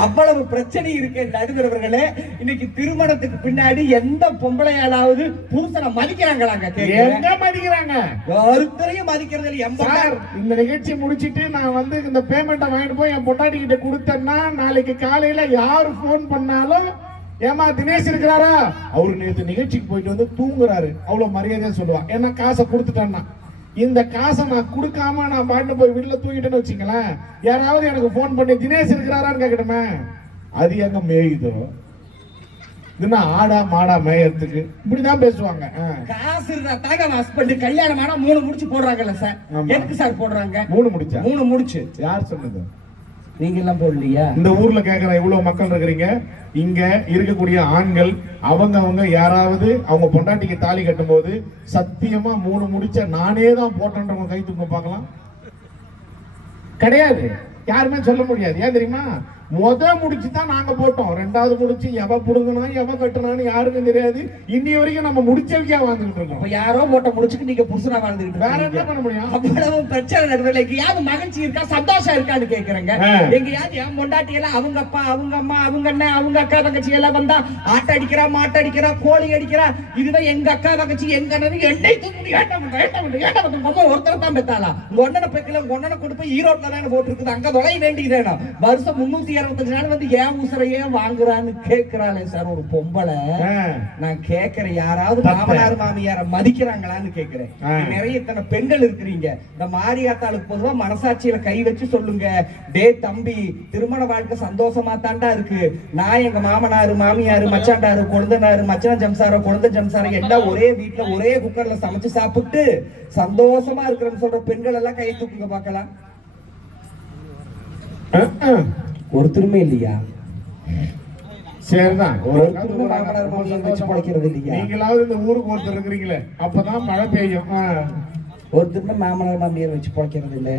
அவ்வளவு பிரச்சனை இருக்கு நடுவர்களே. இன்னைக்கு திருமணத்துக்கு பின்னாடி எந்த பொம்பளையாலாவது புருஷனை மதிக்கிறாங்களாங்க? எங்க மதிக்கிறாங்க? ஒருத்தரையும் மதிக்கிறது. இந்த நிகழ்ச்சி முடிச்சிட்டு நான் வந்து இந்த பேமெண்ட்டை வாங்கிட்டு போய் என் பொண்டாட்டி கிட்ட கொடுத்தேன்னா நாளைக்கு காலையில யாரு போன் பண்ணாலும் ஏமா தினேஷ் இருக்கிறாரா, அவரு நேற்று நிகழ்ச்சிக்கு போயிட்டு வந்து தூங்குறாரு, அவ்வளவு மரியாதையா சொல்லுவான். ஏன்னா காசை கொடுத்துட்டேன்னா. இந்த காசை நான் கொடுக்காம நான் பாட்டு போய் வீட்டுல தூங்கிட்டேன்னு வச்சுங்களேன், யாராவது எனக்கு போன் பண்ணி தினேஷ் இருக்கிறாரான்னு கேட்கட்டுமே, அது எங்க மேயுதோ? இதுனா ஆடா மாடா மேயறதுக்கு இப்படிதான் பேசுவாங்க. காசு இருந்தா தாங்க ஹஸ்பண்ட் கல்யாணம் ஆனா 3 முடிச்சு போடுறாங்கல்ல சார்? எதுக்கு சார் போடுறாங்க? 3 முடிச்சா? 3 முடிச்சு யார் சொன்னது? நீங்க எல்லாம் போடலையா? இந்த ஊர்ல கேக்குற இவ்வளவு மக்கள் இருக்கிறீங்க, இங்க இருக்கக்கூடிய ஆண்கள் அவங்க யாராவது அவங்க பொண்டாட்டிக்கு தாலி கட்டும் போது சத்தியமா 3 முடிச்ச நானே தான் போட்டேன்றவங்க கை தூக்க பார்க்கலாம். கிடையாது, யாருமே சொல்ல முடியாது. ஏன் தெரியுமா? முடிச்சுதான் நாங்க போட்டோம். 2வது முடிச்சு எவ புடுங்கனா எவ கட்டணான்னு யாருக்கும் தெரியாது. இன்னி வரைக்கும் நம்ம முடிச்சவைக்கா வாழ்ந்துட்டு இருக்கோம். யாரோ போட்ட முடிச்சுக்கு நீங்க புருஷனா வாழ்ந்துட்டு வேற என்ன பண்ண முடியும்? அவ்வளவு பிரச்சனை நடுவில் எங்கேயாவது மகிழ்ச்சி இருக்கா, சந்தோஷம் இருக்கான்னு கேக்குறேங்க. எங்கேயாவது என் பொண்டாட்டி எல்லாம் அவங்க அப்பா அவங்க அம்மா அவங்க அண்ணன் அவங்க அக்கா தங்கச்சி எல்லாம் வந்தா ஆட்ட அடிக்கிறா மாட்ட அடிக்கிறா கோழி அடிக்கிறா, இதுதான் எங்க அக்கா தங்கச்சி எங்க அண்ணன் எண்ணெய் தூக்கி ஒருத்தர் தான் பெத்தாளா? உங்க ஒன்னனை பெக்கல உங்க ஒன்னனை கொண்டு போய் ஈரோட்ல தானே போட்டு இருக்குது, அங்க தொலை வேண்டியதேனா? வருஷம் 365 நாள் வந்து ஏன் உசரையே வாங்குறான்னு கேக்குறாளே சார் ஒரு பொம்பளை. நான் கேக்குறேன், யாராவது மாமனார் மாமியார மதிக்கிறாங்களான்னு கேக்குறேன். நிறைய இத்தனை பெண்கள் இருக்கிறீங்க, இந்த மாரியாத்தாளுக்கு பொதுவா மனசாட்சியில கை வச்சு சொல்லுங்க, டே தம்பி திருமண வாழ்க்கை சந்தோஷமா தாண்டா இருக்கு. நான் எங்க மாமனாரு மாமியாரு மச்சாண்டாரு கொழுந்தனாரு மச்சான் ஜம்சாரோ கொழுந்த ஜம்சாரோ எல்லாம் ஒரே வீட்டுல ஒரே குக்கர்ல சமைச்சு சாப்பிட்டு சந்தோஷமா இருக்கிறேன்னு சொல்ற பெண்கள் எல்லாம் கை தூக்குங்க பார்க்கலாம். ஒருத்தருமே இல்லையா? சரிதான், நீங்களாவது இந்த ஊருக்கு ஒருத்தர் இருக்கிறீங்களே, அப்பதான் மழை பெய்யும். ஒருத்தருமே மாமனார் மாமியார் வச்சு பொழைக்கிறது இல்ல.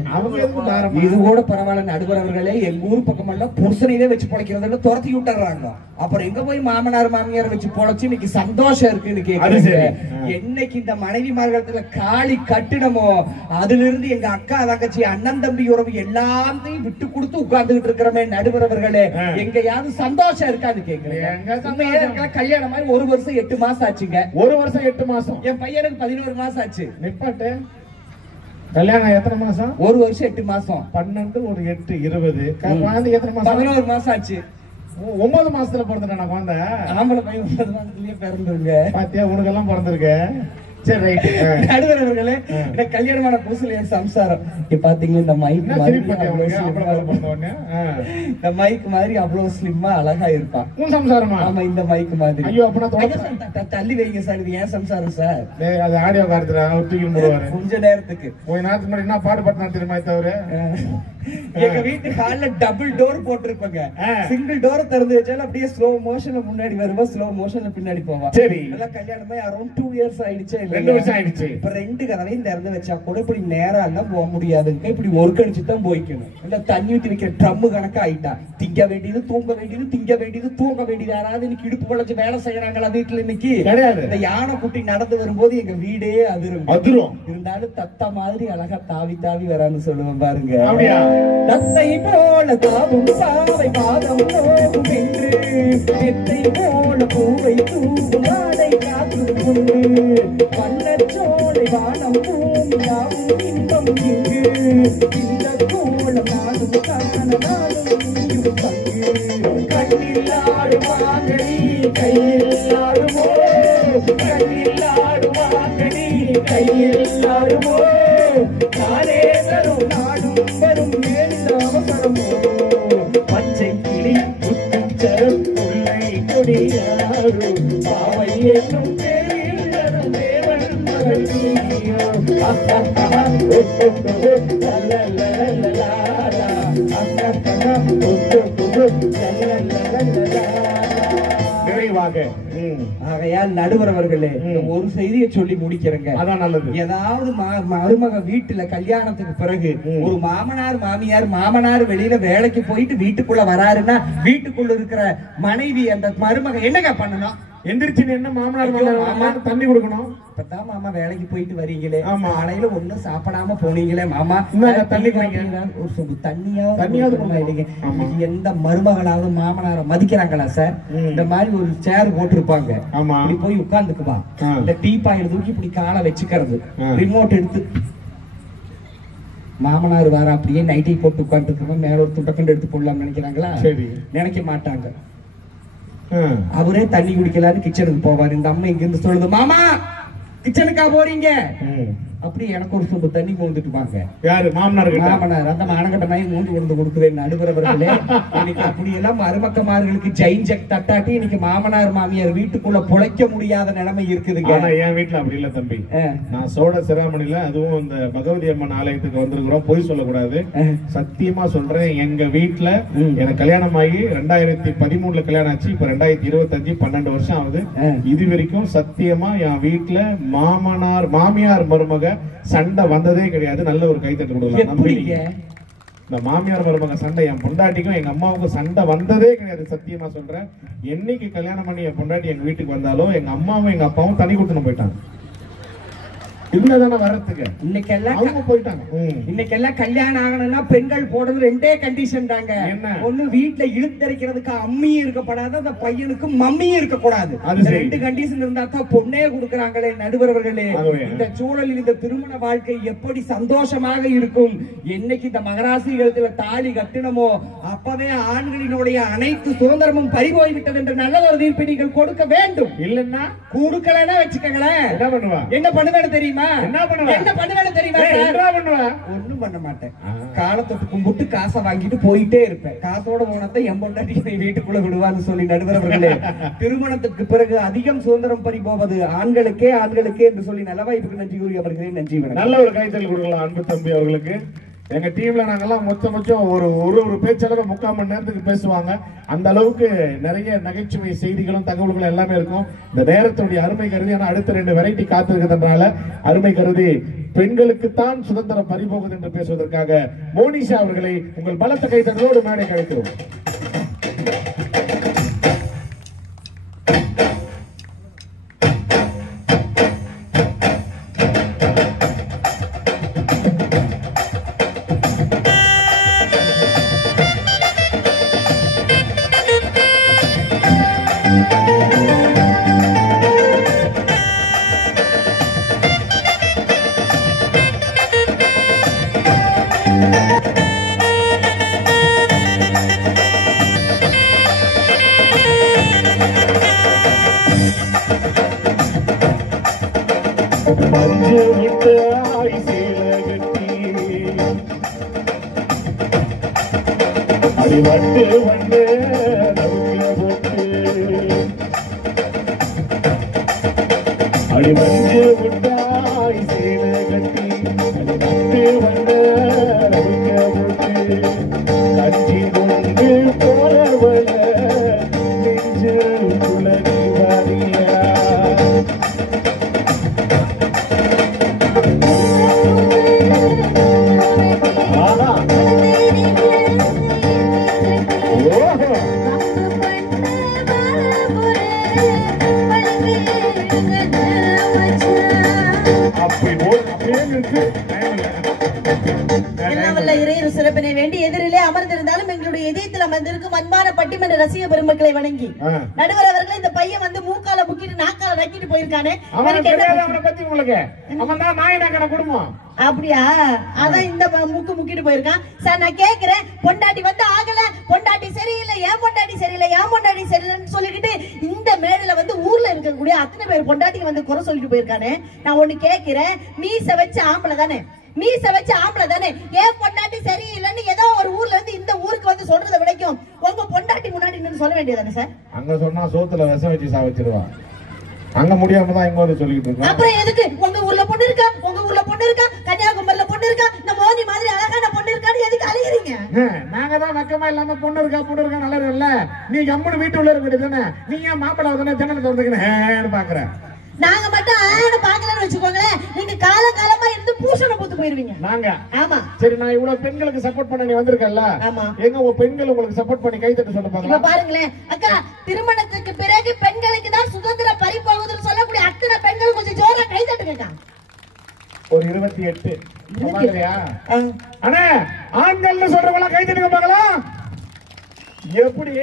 இது கூட பரவாயில்ல நடுவரவர்களே, எங்க ஊர் பக்கம் எல்லாம் புருஷனையே வச்சு பொழைக்கிறது துரத்தி விட்டுறாங்க. அப்புறம் எங்க போய் மாமனார் மாமியார் வச்சு பொழைச்சு இன்னைக்கு சந்தோஷம் இருக்குன்னு கேக்குறீங்க. என்னைக்கு இந்த மனைவிமார்களத்துல காளி கட்டிடமோ அதுல இருந்து எங்க அக்கா தங்கச்சி அண்ணன் தம்பி உறவு எல்லாத்தையும் விட்டு கொடுத்து உட்கார்ந்துகிட்டு இருக்கிறமே நடுவரவர்களே, எங்கயாவது சந்தோஷம் இருக்கான்னு கேக்குறேன். கல்யாணம் ஆகி 1 வருஷம் 8 மாசம் ஆச்சுங்க. 1 வருஷம் 8 மாசம். என் பையனுக்கு 11 மாசம் ஆச்சு. நிப்பாட்டு. கல்யாணம் எத்தனை மாசம்? 1 வருஷம் 8 மாசம். 12 ஒரு 8 20. குழந்தை எத்தனை மாசம்? 11 மாசம் ஆச்சு. 9 மாசத்துல பிறந்துட்டேன் குழந்தை. ஆம்பளை பையன் 9 மாசத்துலயே பிறந்துருங்க. பாத்தியா, உனக்கு எல்லாம் பிறந்திருக்க. சரி ரைட். நடுவரவர்களே, இந்த கல்யாணமான புதுசுல என் சம்சாரம் பாத்தீங்கன்னா இந்த மைக் இந்த மைக் மாதிரி அவ்வளவு ஸ்லிம்மா அழகா இருப்பான். உன் சம்சாரமா? ஆமா, இந்த மைக் மாதிரி. ஐயோ, அப்பனா தள்ளி வைங்க சார், இது ஏன் சம்சாரம் சார்? அது ஆடியோ கார்த்துல தூக்கி போடுவாரு கொஞ்ச நேரத்துக்கு. கொஞ்ச நேரத்துக்கு முன்னாடி என்ன பாடு பாட்டு தெரியுமா? தவிர எங்க வீட்டு ஹால்ல டபுள் டோர் போட்டிருப்பாங்க. சிங்கிள் டோர் திறந்து வச்சாலும் அப்படியே ஸ்லோ மோஷன்ல முன்னாடி வருவா, ஸ்லோ மோஷன்ல பின்னாடி போவா. சரி, எல்லாம் கல்யாணமே அரௌண்ட் 2 இயர்ஸ் ஆயிடுச்சு. 2 வருஷம் ஆயிடுச்சு. இப்ப 2 கதவையும் திறந்து வச்சா கூட இப்படி நேரம் எல்லாம் போக முடியாதுங்க. இப்படி ஒர்க் அடிச்சு தான் போய்க்கணும். இல்ல தண்ணி ஊத்தி வைக்கிற ட்ரம் கணக்கா ஆயிட்டா. திங்க வேண்டியது தூங்க வேண்டியது, திங்க வேண்டியது தூங்க வேண்டியது. யாராவது இன்னைக்கு இடுப்பு வளைச்சு வேலை செய்யறாங்களா வீட்டுல? இன்னைக்கு கிடையாது. இந்த யானை குட்டி நடந்து வரும்போது எங்க வீடே அதிரும். இருந்தாலும் தத்த மாதிரி அழகா தாவி தாவி வரான்னு சொல்லுவேன் பாருங்க. தத்தை போல தாவும் சாவை பாதம் நோகும் என்று, தெத்தை போல பூவை தூவும் வாடை காற்றும் உண்டு. வண்ணச்சோலை வானம் பூமி யாவும் இன்பம் இங்கு. இந்த கோலம் நாடும் காண நாடும் நீயும் பங்கு. கண்ணில் ஆடுவாங்கடி கையில் ஆடுமோ, கண்ணில் ஆடுவாங்கடி கையில் ஆடுமோ. நானே தரும் நாடும் வரும் மேலில் அவசரமோ. பச்சை கிளி புத்துச்சரம் உள்ளை கொடியாரும் பாவை என்னும் பேரில் தரும் தேவன் மகள் நீயோ. ஆகையால் நடுவர் அவர்களே, ஒரு செய்தியை சொல்லி முடிக்கிறேங்க. அதான் நல்லது. ஏதாவது மருமக வீட்டுல கல்யாணத்துக்கு பிறகு ஒரு மாமனார் வெளியில வேலைக்கு போயிட்டு வீட்டுக்குள்ள வராருன்னா, வீட்டுக்குள்ள இருக்கிற மனைவி அந்த மருமக என்னங்க பண்ணணும்? எந்திரிச்சு என்ன மாமனார் தண்ணி கொடுக்கணும். இப்பதான் மாமா வேலைக்கு போயிட்டு வரீங்களே, காலையில ஒண்ணும் சாப்பிடாம போனீங்களே மாமா, தண்ணி ஒரு சொம்பு தண்ணியாவது. எந்த மருமகளாவது மாமனார மதிக்கிறாங்களா சார்? இந்த மாதிரி ஒரு சேர் போட்டிருப்பாங்க, இப்படி போய் உட்கார்ந்துக்குவா. இந்த டீ பாயில் தூக்கி இப்படி காலை வச்சுக்கிறது, ரிமோட் எடுத்து மாமனார் வேற அப்படியே நைட்டி போட்டு உட்காந்துருக்கோம், மேல ஒரு துண்டக்கண்டு எடுத்து போடலாம்னு நினைக்கிறாங்களா? நினைக்க மாட்டாங்க. அவரே தண்ணி குடிக்கலான்னு கிச்சனுக்கு போவாரு. இந்த அம்மா இங்க இருந்து சொல்லுது, மாமா கிச்சனுக்கா போறீங்க? அப்படி எனக்கு ஒரு சொம்பு தண்ணி கொண்டுட்டு வாங்க. யாரு? மாமனார். அந்த மானகட்ட நாய் மூஞ்சி கொண்டு கொடுக்குறேன். நடுவரவர்களே, இன்னைக்கு அப்படி எல்லாம் மருமக்கமார்களுக்கு ஜெயின் ஜெக் தட்டாட்டி இன்னைக்கு மாமனார் மாமியார் வீட்டுக்குள்ள பொழைக்க முடியாத நிலைமை இருக்குதுங்க. என் வீட்டுல அப்படி இல்ல தம்பி. நான் சோழ சிராமணில, அதுவும் இந்த பகவதி அம்மன் ஆலயத்துக்கு வந்திருக்கிறோம், பொய் சொல்லக்கூடாது. சத்தியமா சொல்றேன், எங்க வீட்டுல எனக்கு கல்யாணம் ஆகி 2013 கல்யாணம் ஆச்சு. இப்ப 2025 12 வருஷம் ஆகுது. இது வரைக்கும் சத்தியமா என் வீட்டுல மாமியார் மருமக சண்டை வந்ததே கிடையாது. நல்ல ஒரு கைத்தட்டு கொடுக்கலாம். இந்த மாமியார் மருமக சண்டை என் பொண்டாட்டிக்கும் எங்க அம்மாவுக்கும் சண்டை வந்ததே கிடையாது. சத்தியமா சொல்றேன். என்னைக்கு கல்யாணம் பண்ணி என் பொண்டாட்டி எங்க வீட்டுக்கு வந்தாலும் எங்க அம்மாவும் எங்க அப்பாவும் தனி கொடுத்துன்னு போயிட்டாங்க. வரத்துக்கு இன்னைக்கெல்லாம் கல்யாணம் ஆகணும்னா பெண்கள் போடுறது 2 கண்டிஷன் தாங்க. ஒண்ணு, வீட்டுல இழுத்தரிக்கிறதுக்கு அம்மியும் இருக்கப்படாது, அந்த பையனுக்கு மம்மியும் இருக்கக்கூடாது. 2 கண்டிஷன் இருந்தா தான் பொண்ணே கொடுக்கறாங்களே. நடுவர்களே, இந்த சூழலில் இந்த திருமண வாழ்க்கை எப்படி சந்தோஷமாக இருக்கும்? என்னைக்கு இந்த மகராசி எழுத்துல தாலி கட்டினமோ அப்பவே ஆண்களினுடைய அனைத்து சுதந்திரமும் பறிபோய் விட்டது என்ற நல்ல ஒரு தீர்ப்பை நீங்கள் கொடுக்க வேண்டும். இல்லன்னா கொடுக்கலன்னா வச்சுக்கங்களேன், என்ன பண்ணுவேன்னு தெரியுமா? ஒண்ணும் பண்ண மாட்டேன். காலத்தொட்டு கும்பிட்டு காசை வாங்கிட்டு போயிட்டே இருப்பேன். காசோட போனத்தை என் பொண்டாட்டி வீட்டுக்குள்ள விடுவான்னு சொல்லி நடுவர்களே, திருமணத்துக்கு பிறகு அதிகம் சுதந்திரம் பறி போவது ஆண்களுக்கே என்று சொல்லி நல்ல வாய்ப்புக்கு நன்றி கூறி அவர்களே நன்றி. நல்ல ஒரு கைத்தல் கொடுக்கலாம் அன்பு தம்பி அவர்களுக்கு. எங்க டீம்ல நாங்கெல்லாம் மொத்தம் ஒரு பேச்சாளர் 3/4 மணி நேரத்துக்கு பேசுவாங்க. அந்த அளவுக்கு நிறைய நகைச்சுவை செய்திகளும் தகவல்களும் எல்லாமே இருக்கும். இந்த நேரத்துடைய அருமை கருதி, ஆனா அடுத்த 2 வெரைட்டி காத்திருக்கிறதுனால அருமை கருதி பெண்களுக்குத்தான் சுதந்திரம் பறிபோகுது என்று பேசுவதற்காக மோனிஷா அவர்களை உங்கள் பலத்த கைத்தட்டலோடு மேடை கழிக்கிறோம். அடிமஞ்சு இருக்கு. என்னவல்ல இறையர் சிறப்பினை வேண்டி எதிரிலே அமர்ந்திருந்தாலும் எங்களுடைய இதயத்தில் அமர்ந்திருக்கும் அன்பான பட்டிமன்ற ரசிக பெருமக்களை வணங்கி நடுவர் அவர்கள் இந்த பையன் வந்து மூக்கால முக்கிட்டு நாக்கால நக்கிட்டு போயிருக்கானே. அவனை பத்தி உங்களுக்கு அவன் தான் நாயனாக்கட குடும்பம். அப்படியா? அதான் இந்த முக்கு முக்கிட்டு போயிருக்கான். சார் நான் கேக்குறேன், பொண்டாட்டி வந்து ஆகல, பொண்டாட்டி சரியில்லை, ஏன் பொண்டாட்டி சரியில்லை, ஏன் பொண்டாட்டி சரியில்லைன்னு சொல்லிக்கிட்டு இந்த மேடையில வந்து ஊர்ல இருக்கக்கூடிய அத்தனை பேர் பொண்டாட்டிக்கு வந்து குறை சொல்லிட்டு போயிருக்கானே. நான் ஒண்ணு கேக்குறேன், மீச வச்ச ஆம்பளை தானே, மீச வச்ச ஆம்பளை தானே, ஏன் பொண்டாட்டி சரியில்லைன்னு ஏதோ ஒரு ஊர்ல இருந்து இந்த ஊருக்கு வந்து சொல்றதை விடைக்கும் உங்க பொண்டாட்டி முன்னாடி சொல்ல வேண்டியதானே சார்? அங்க சொன்னா சோத்துல விஷம் வச்சு சாவச்சிருவான். அங்க முடியாம தான் இங்க வந்து சொல்லிட்டு இருக்கோம். அப்புறம் எதுக்கு உங்க ஊர்ல பொண்ணு இருக்கா, உங்க ஊர்ல பொண்ணு இருக்கா, கன்னியாகுமரியில பொண்ணு இருக்கா, இந்த மோதி மாதிரி அழகான பொண்ணு இருக்கான்னு எதுக்கு அலையறீங்க? நாங்க தான் வெக்கமா இல்லாம பொண்ணு இருக்கா நல்லா இல்ல. நீ கம்முனு வீட்டு உள்ள இருக்க வேண்டியதுதானே. நீங்க மாப்பிள்ளை வந்து ஜன்னல் திறந்துக்கின்னு பாக்குறேன். நாங்க மட்டும் ஆன பாக்கலன்னு வச்சுக்கோங்களேன், நீங்க காலகாலமா இருந்து பூஷண பூத்து போயிருவீங்க. நாங்க ஆமா. சரி, நான் இவ்வளவு பெண்களுக்கு சப்போர்ட் பண்ண நீ வந்திருக்கல, எங்க உங்க பெண்கள் உங்களுக்கு சப்போர்ட் பண்ணி கை தட்ட சொல்ல பாருங்க. பாருங்களேன் அக்கா, திருமணத்துக்கு பிறகு பெண்களுக்கு தான் சுதந்திர பறிபோகுதுன்னு சொல்லக்கூடிய அத்தனை பெண்கள் கொஞ்சம் ஜோரா கை தட்டுங்க. ஒரு 28 அண்ணா ஆண்கள் சொல்றவங்க கை தட்டுங்க பாக்கலாம். எப்படி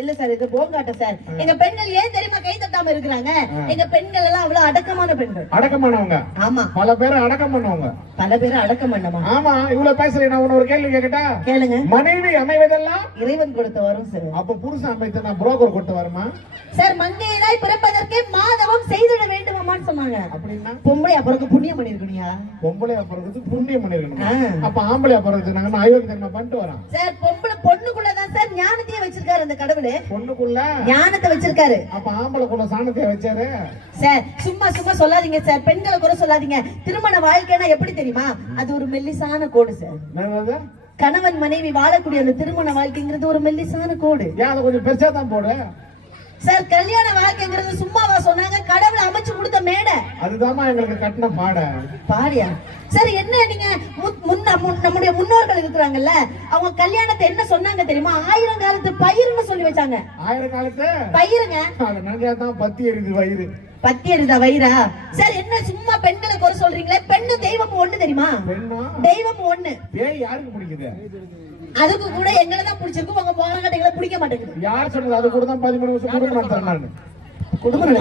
இல்ல சார், இது போங்காட்ட சார். எங்க பெண்கள் ஏன் தெரியுமா கை தட்டாம இருக்கிறாங்க? எங்க பெண்கள் எல்லாம் அவ்வளவு அடக்கமான பெண்கள். அடக்கமானவங்க. ஆமா, பல பேரை அடக்கம் பண்ணுவாங்க. பல பேரை அடக்கம் பண்ணமா? ஆமா. இவ்வளவு பேசுறேன். நான் ஒரு கேள்வி கேட்கட்டா? கேளுங்க. மனைவி அமைவதெல்லாம் இறைவன் கொடுத்த வரும் சார். அப்ப புருஷன் அமைத்த நான் புரோக்கர் கொடுத்து வருமா? சார், மங்கையதாய் பிறப்பதற்கே மாதவம் செய்திட வேண்டுமான்னு சொன்னாங்க. அப்படின்னா பொம்பளை அப்புறம் புண்ணியம் பண்ணிருக்கீங்களா? பொம்பளை அப்புறம் புண்ணியம் பண்ணிருக்கணும். அப்ப ஆம்பளை அப்புறம் அயோக்கிய தன்மை பண்ணிட்டு வரான் சார். பொண்ணுக்குள்ளதான் சார் ஞானத்தையே வச்சிருக்காரு அந்த கடவுள். பொண்ணுக்குள்ள ஞானத்தை வச்சிருக்காரு. அப்ப ஆம்பளைக்குள்ள சாணத்தை வச்சாரு சார். சும்மா சும்மா சொல்லாதீங்க சார், பெண்களை குறை சொல்லாதீங்க. திருமண வாழ்க்கைனா எப்படி தெரியுமா? அது ஒரு மெல்லிசான கோடு சார். கணவன் மனைவி வாழக்கூடிய அந்த திருமண வாழ்க்கைங்கிறது ஒரு மெல்லிசான கோடு. அதை கொஞ்சம் பெருசா தான் போடு சார். கல்யாண வாழ்க்கைங்கிறது சும்மாவா சொன்னாங்க? கடவுள் அமைச்சு கொடுத்த மேடை. அதுதான் எங்களுக்கு கட்டின பாடியா சார்? என்ன நீங்க நம்முடைய முன்னோர்கள் இருக்கிறாங்கல்ல, அவங்க கல்யாணத்தை என்ன சொன்னாங்க தெரியுமா? 1000 காலத்து பயிருன்னு சொல்லி வச்சாங்க. 1000 காலத்து பயிருங்க. பத்தி எரிது வயிறு. பத்தி எரிதா வயிறா? சார், என்ன சும்மா பெண்களை குறை சொல்றீங்களே? பெண்ணு தெய்வம் ஒண்ணு தெரியுமா? தெய்வம் ஒண்ணு. பேய் யாருக்கு பிடிக்குது? அதுக்கு கூட எங்களை தான் பிடிச்சிருக்கு, உங்க போராட்டங்களை பிடிக்க மாட்டேங்குது. யார் சொன்னது? அது கூட தான் 13 வருஷம் குடும்பம் நடத்துறேன்.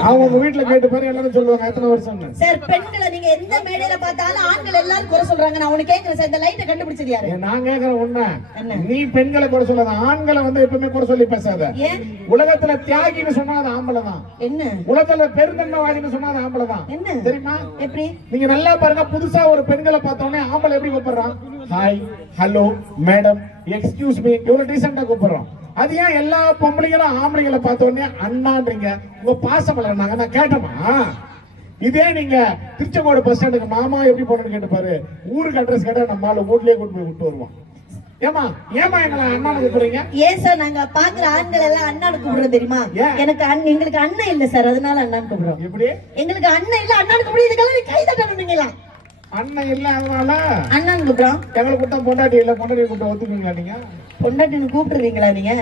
அவங்க வீட்டுல கேட்டு பாரு, எல்லாரும் சொல்லுவாங்க எத்தனை வருஷம். சார், பெண்களை நீங்க எந்த மேடையில பார்த்தாலும் ஆண்கள் எல்லாரும் குறை சொல்றாங்க. நான் உனக்கு கேக்குறேன் சார், இந்த லைட்டை கண்டுபிடிச்சது யாரு? நான் கேக்குறேன் உன்ன, நீ பெண்களை குறை சொல்லாத, ஆண்களை வந்து எப்பவுமே குறை சொல்லி பேசாத. உலகத்துல தியாகின்னு சொன்னா அது ஆம்பளை தான். என்ன? உலகத்துல பெருந்தன்மைவாதின்னு சொன்னா அது ஆம்பளை தான். என்ன தெரியுமா? எப்படி? நீங்க நல்லா பாருங்க, புதுசா ஒரு பெண்களை பார்த்தோன்னே ஆம்பளை எப்படி கூப்பிடுறான்? Hi, hello, madam, excuse me, இவ்வளவு டீசெண்டா கூப்பிடுறோம். அது ஏன் எல்லா பொம்பளைங்களும் ஆம்பளைங்களை பார்த்த உடனே அண்ணான்றீங்க? உங்க பாசம் வளர்னாங்க. நான் கேட்டமா? இதே நீங்க திருச்செங்கோடு பஸ் ஸ்டாண்டுக்கு மாமா எப்படி போனோம்னு கேட்டு பாரு, ஊருக்கு அட்ரஸ் கேட்டா நம்ம ஆளு வீட்லயே கூட்டு போய் விட்டு வருவான். ஏமா எங்களை அண்ணான்னு கூப்பிடுறீங்க? ஏன் சார், நாங்க பாக்குற ஆண்கள் எல்லாம் அண்ணான்னு கூப்பிடுறோம் தெரியுமா? எங்களுக்கு அண்ணன் இல்ல சார், அதனால அண்ணான்னு கூப்பிடுறோம். எப்படி? எங்களுக்கு அண்ணன் இல்ல, அண்ணான்னு கூப்பிடு. இதுக்கெல்லாம் கை தட்டணுங்களா? அண்ணன் இல்ல, அதனால அண்ணான்னு கூப்பிடுறோம். எங்களை கூட்டம் பொண்டாட்டி இல்ல, பொண்டாட்டி கூப்பிட்டு ஒத்துக்குவீங்களா? நீங்க பொண்டாட்டின்னு கூப்பிடுறீங்களா? நீங்க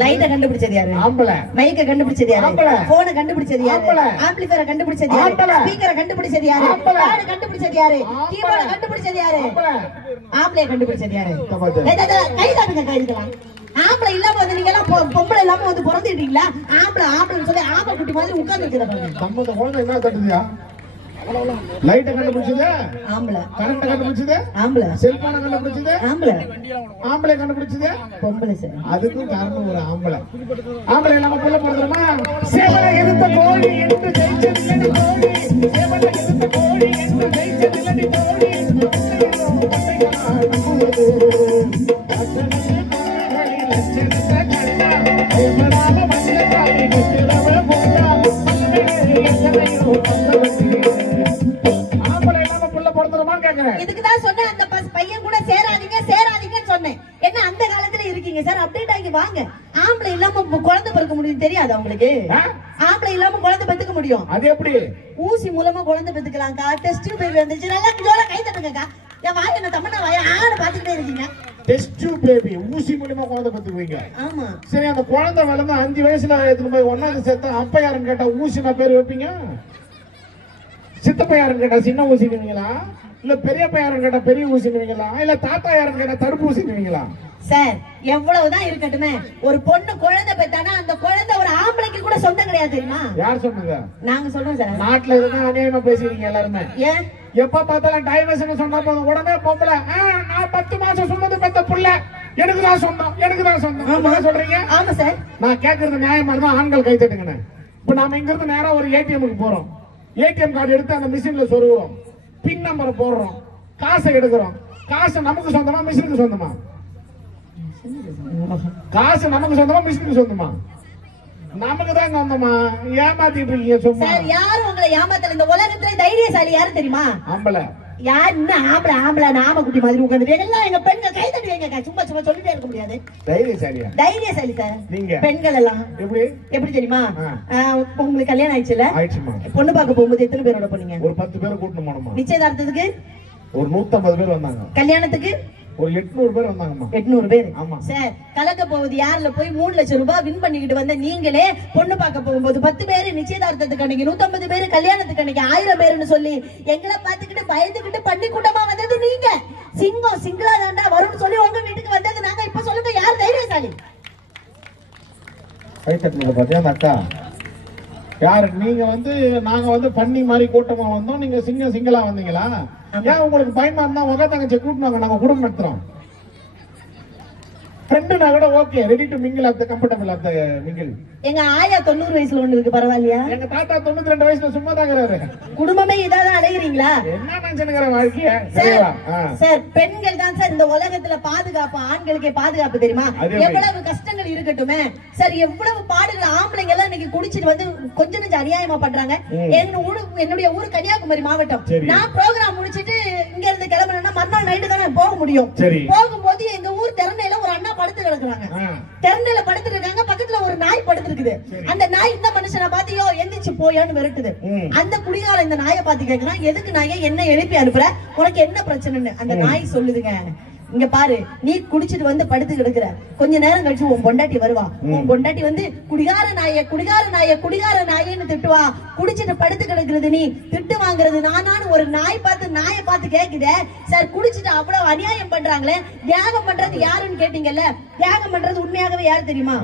லைட்ட கண்டுபிடிச்சது யாரு? ஆம்பளை. மைக்க கண்டுபிடிச்சது யாரு? ஆம்பளை. போனை கண்டுபிடிச்சது யாரு? ஆம்பிளிஃபையரை கண்டுபிடிச்சது யாரு? ஸ்பீக்கரை கண்டுபிடிச்சது யாரு? கார்டு கண்டுபிடிச்சது யாரு? கீபோர்டை கண்டுபிடிச்சது யாரு? ஆம்பளைய கண்டுபிடிச்சது யாரு? கை தாட்டுங்க, கைதுக்கலாம். ஆம்பளை இல்லாம வந்து நீங்க எல்லாம் பொம்பளை இல்லாம வந்து பிறந்துட்டீங்களா? ஆம்பளைன்னு சொல்லி ஆம்பளை குட்டி மாதிரி உட்கார்ந்து இருக்கிற லைட்ட கண்டுபிடிச்சது ஆம்பளை, கரண்ட் கண்டுபிடிச்சது ஆம்பளை, செல்போனை கண்டுபிடிச்சது ஆம்பளை, ஆம்பளை கண்டுபிடிச்சது பொம்பளை சார். அதுக்கும் காரணம் ஒரு ஆம்பளை. ஆம்பளை இல்லாம புள்ள பிறந்துருமா? சேவலை எதிர்த்த கோழி என்று ஜெயிச்சது கோழி, சேவலை எதிர்த்த கோழி என்று ஜெயிச்சது கோழி. இதுக்குதான் சொன்னேன், அந்த பையன் கூட சேராதீங்கன்னு சொன்னேன். என்ன அந்த காலத்துல இருக்கீங்க சார்? அப்டேட் ஆகி வாங்க. ஆம்பளை இல்லாம குழந்தை பிறக்க முடியும் தெரியாது உங்களுக்கு? ஆம்பளை இல்லாம குழந்தை பெத்துக்க முடியும். அது எப்படி? ஊசி மூலமா குழந்தை பெத்துக்கலாம்க்கா. டெஸ்ட் பேபி வந்துச்சு. நல்லா ஜோரா கை தட்டுங்கக்கா. என் வாய் என்ன தமிழ்னா வாய ஆடு பாத்துக்கிட்டே இருக்கீங்க. டெஸ்ட் பேபி ஊசி மூலமா குழந்தை பெத்துக்குவீங்க? ஆமா. சரி, அந்த குழந்தை வளர்ந்து 5 வயசுல எடுத்துட்டு போய் 1வது சேர்த்தா அப்ப யாருன்னு கேட்டா ஊசினா பேர் வைப்பீங்க? சித்தப்பா யாருன்னு கேட்டா சின்ன ஊசினுவீங்களா, இல்ல பெரியப்பா யாருன்னு கேட்டா பெரிய ஊசினுவீங்களா, இல்ல தாத்தா யாருன்னு கேட்டா தடுப்பூசினுவீங்களா? சார் எவ்வளவுதான் இருக்கட்டுமே, ஒரு பொண்ணு குழந்தை பெத்தானா அந்த குழந்தை ஒரு ஆம்பளைக்கு கூட சொந்தம் கிடையாது தெரியுமா? யார் சொன்னது? நாங்க சொல்றோம் சார். நாட்டுல இதுதான் அநியாயமா பேசுறீங்க எல்லாருமே. ஏன் எப்ப பார்த்தாலும் டைவர்ஸ் சொன்னா போதும் உடனே பொம்பளை நான் 10 மாசம் சுமந்து பெத்த புள்ள எனக்கு தான் சொந்தம், எனக்கு தான் சொந்தம் சொல்றீங்க. ஆமா சார். நான் கேட்கறது நியாயமா இருந்தா ஆண்கள் கை தட்டுங்க. இப்ப நாம இங்க இருந்து நேரா ஒரு ஏடிஎம்க்கு போறோம், ஏடிஎம் கார்டு எடுத்து அந்த மிஷின்ல சொருகுறோம், பின் நம்பரை போடுறோம், காசை எடுக்கிறோம். காசு நமக்கு சொந்தமா மிஷினுக்கு சொந்தமா? காசு நமக்கு சொந்தமா மிஷினுக்கு சொந்தமா? நமக்கு தான் சொந்தமா? ஏமாத்திட்டு இருக்கீங்க சும்மா. சார் யாரும் உங்களை ஏமாத்தல. இந்த உலகத்துல தைரியசாலி யாரு தெரியுமா? ஆம்பளை. யார் இன்னும் ஆம்பளை ஆம்பளை நாம குட்டி மாதிரி உட்கார்ந்து எல்லாம் எங்க பெண்கள் கை தட்டுவீங்க. சும்மா சும்மா சொல்லிட்டே இருக்க முடியாது. தைரியசாலியா? தைரியசாலி சார் நீங்க. பெண்கள் எல்லாம் எப்படி தெரியுமா? உங்களுக்கு கல்யாணம் ஆயிடுச்சுல? ஆயிடுச்சுமா. பொண்ணு பார்க்க போகும்போது எத்தனை பேரோட போனீங்க? ஒரு 10 பேரை கூட்டிட்டு போனோமா. நிச்சயதார்த்தத்துக்கு ஒரு 150 பேர் வந்தாங்க. கல்யாணத்துக்கு ஒரு 800 பேர் வந்தாங்கம்மா. 800 பேர். ஆமா சார். கலக்க போகுது யாருல போய் 3 லட்சம் ரூபாய் வின் பண்ணிக்கிட்டு வந்த நீங்களே பொண்ணு பார்க்க போகும்போது 10 பேரு நிச்சயதார்த்தத்துக்கு அன்னைக்கு, 150 பேரு கல்யாணத்துக்கு அன்னைக்கு, 1000 பேருன்னு சொல்லி எங்களை பார்த்துக்கிட்டு பயந்துகிட்டு பள்ளி கூட்டமா வந்தது நீங்க. சிங்கம் சிங்களா தாண்டா வரும்னு சொல்லி உங்க வீட்டுக்கு வந்தது நாங்க. இப்ப சொல்லுங்க யார் தைரியசாலி? கை தட்டுனது பாத்தியா அந்த அக்கா? யாரு நீங்க? நாங்க பண்ணி மாதிரி கூட்டமா வந்தோம், நீங்க சிங்களா வந்தீங்களா? ஏன் உங்களுக்கு பயமா இருந்தா உங்க தங்கச்சி கூட்டினாங்க, நாங்க குடும்பம் நடத்துறோம். ஃப்ரெண்டுனா கூட okay, ready to mingle at the comfortable at the mingle. எங்க ஆயா 90 வயசுல ஒண்ணு இருக்கு, பரவாயில்லையா? எங்க தாத்தா 92 வயசுல சும்மா தாங்கறாரு. குடும்பமே இதாதான் அலையறீங்களா? என்ன நினைச்சுங்கற வாழ்க்கைய? சார் பெண்கள் தான் சார் இந்த உலகத்துல பாதுகாப்பு. ஆண்களுக்கே பாதுகாப்பு தெரியுமா? எவ்வளவு கஷ்டங்கள் இருக்கட்டுமே சார், எவ்வளவு பாடுகள். ஆம்பளைங்க எல்லாம் இன்னைக்கு குடிச்சிட்டு கொஞ்சம் நெஞ்ச அநியாயமா பண்றாங்க. என்னுடைய ஊரு கன்னியாகுமரி மாவட்டம். நான் ப்ரோகிராம் முடிச்சிட்டு இங்க இருந்து கிளம்பணும்னா மறுநாள் நைட்டு தானே போக முடியும். போகும்போது எங்க ஊர் திறனையில ஒரு அண்ணா படுத்து கிடக்குறாங்க. திறனையில படுத்துட்டு இருக்காங்க, பக்கத்துல ஒரு நாய் படுத்து இருக்குது. அந்த நாய் இந்த மனுஷனை பாத்தியோ எந்திரிச்சு போயான்னு விரட்டுது. அந்த குடிகார இந்த நாயை பார்த்து கேக்குறான், எதுக்கு நாயை என்ன எழுப்பி அனுப்புற, உனக்கு என்ன பிரச்சனைன்னு. அந்த நாய் சொல்லுதுங்க, இங்க பாரு நீ குடிச்சிட்டு வந்து படுத்து கிடக்குற, கொஞ்ச நேரம் கழிச்சு உன் பொண்டாட்டி வருவா. உன் பொண்டாட்டி குடிகார நாய குடிகார நாய குடிகார நாயன்னு திட்டுவா. குடிச்சிட்டு படுத்து கிடக்குறது நீ, திட்டு வாங்குறது நானான்னு ஒரு நாயை பார்த்து கேக்குதே. சார் குடிச்சிட்டு அவ்வளவு அநியாயம் பண்றாங்களே, தியாகம் பண்றது யாருன்னு கேட்டீங்கல்ல, தியாகம் பண்றது உண்மையாகவே யார் தெரியுமா?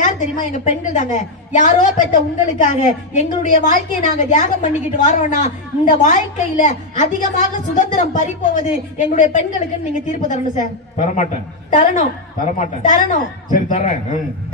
யார் தெரியுமா? எங்க பெண்கள் தாங்க. யாரோ பெத்த உங்களுக்காக எங்களுடைய வாழ்க்கையை நாங்க தியாகம் பண்ணிக்கிட்டு வரோம்னா இந்த வாழ்க்கையில அதிகமாக சுதந்திரம் பறிப்போவது எங்களுடைய பெண்களுக்கு நீங்க தீர்ப்பு தரணும் சார். தரமாட்டேன். தரணும். தரமாட்டேன். தரணும். சரி தரேன்.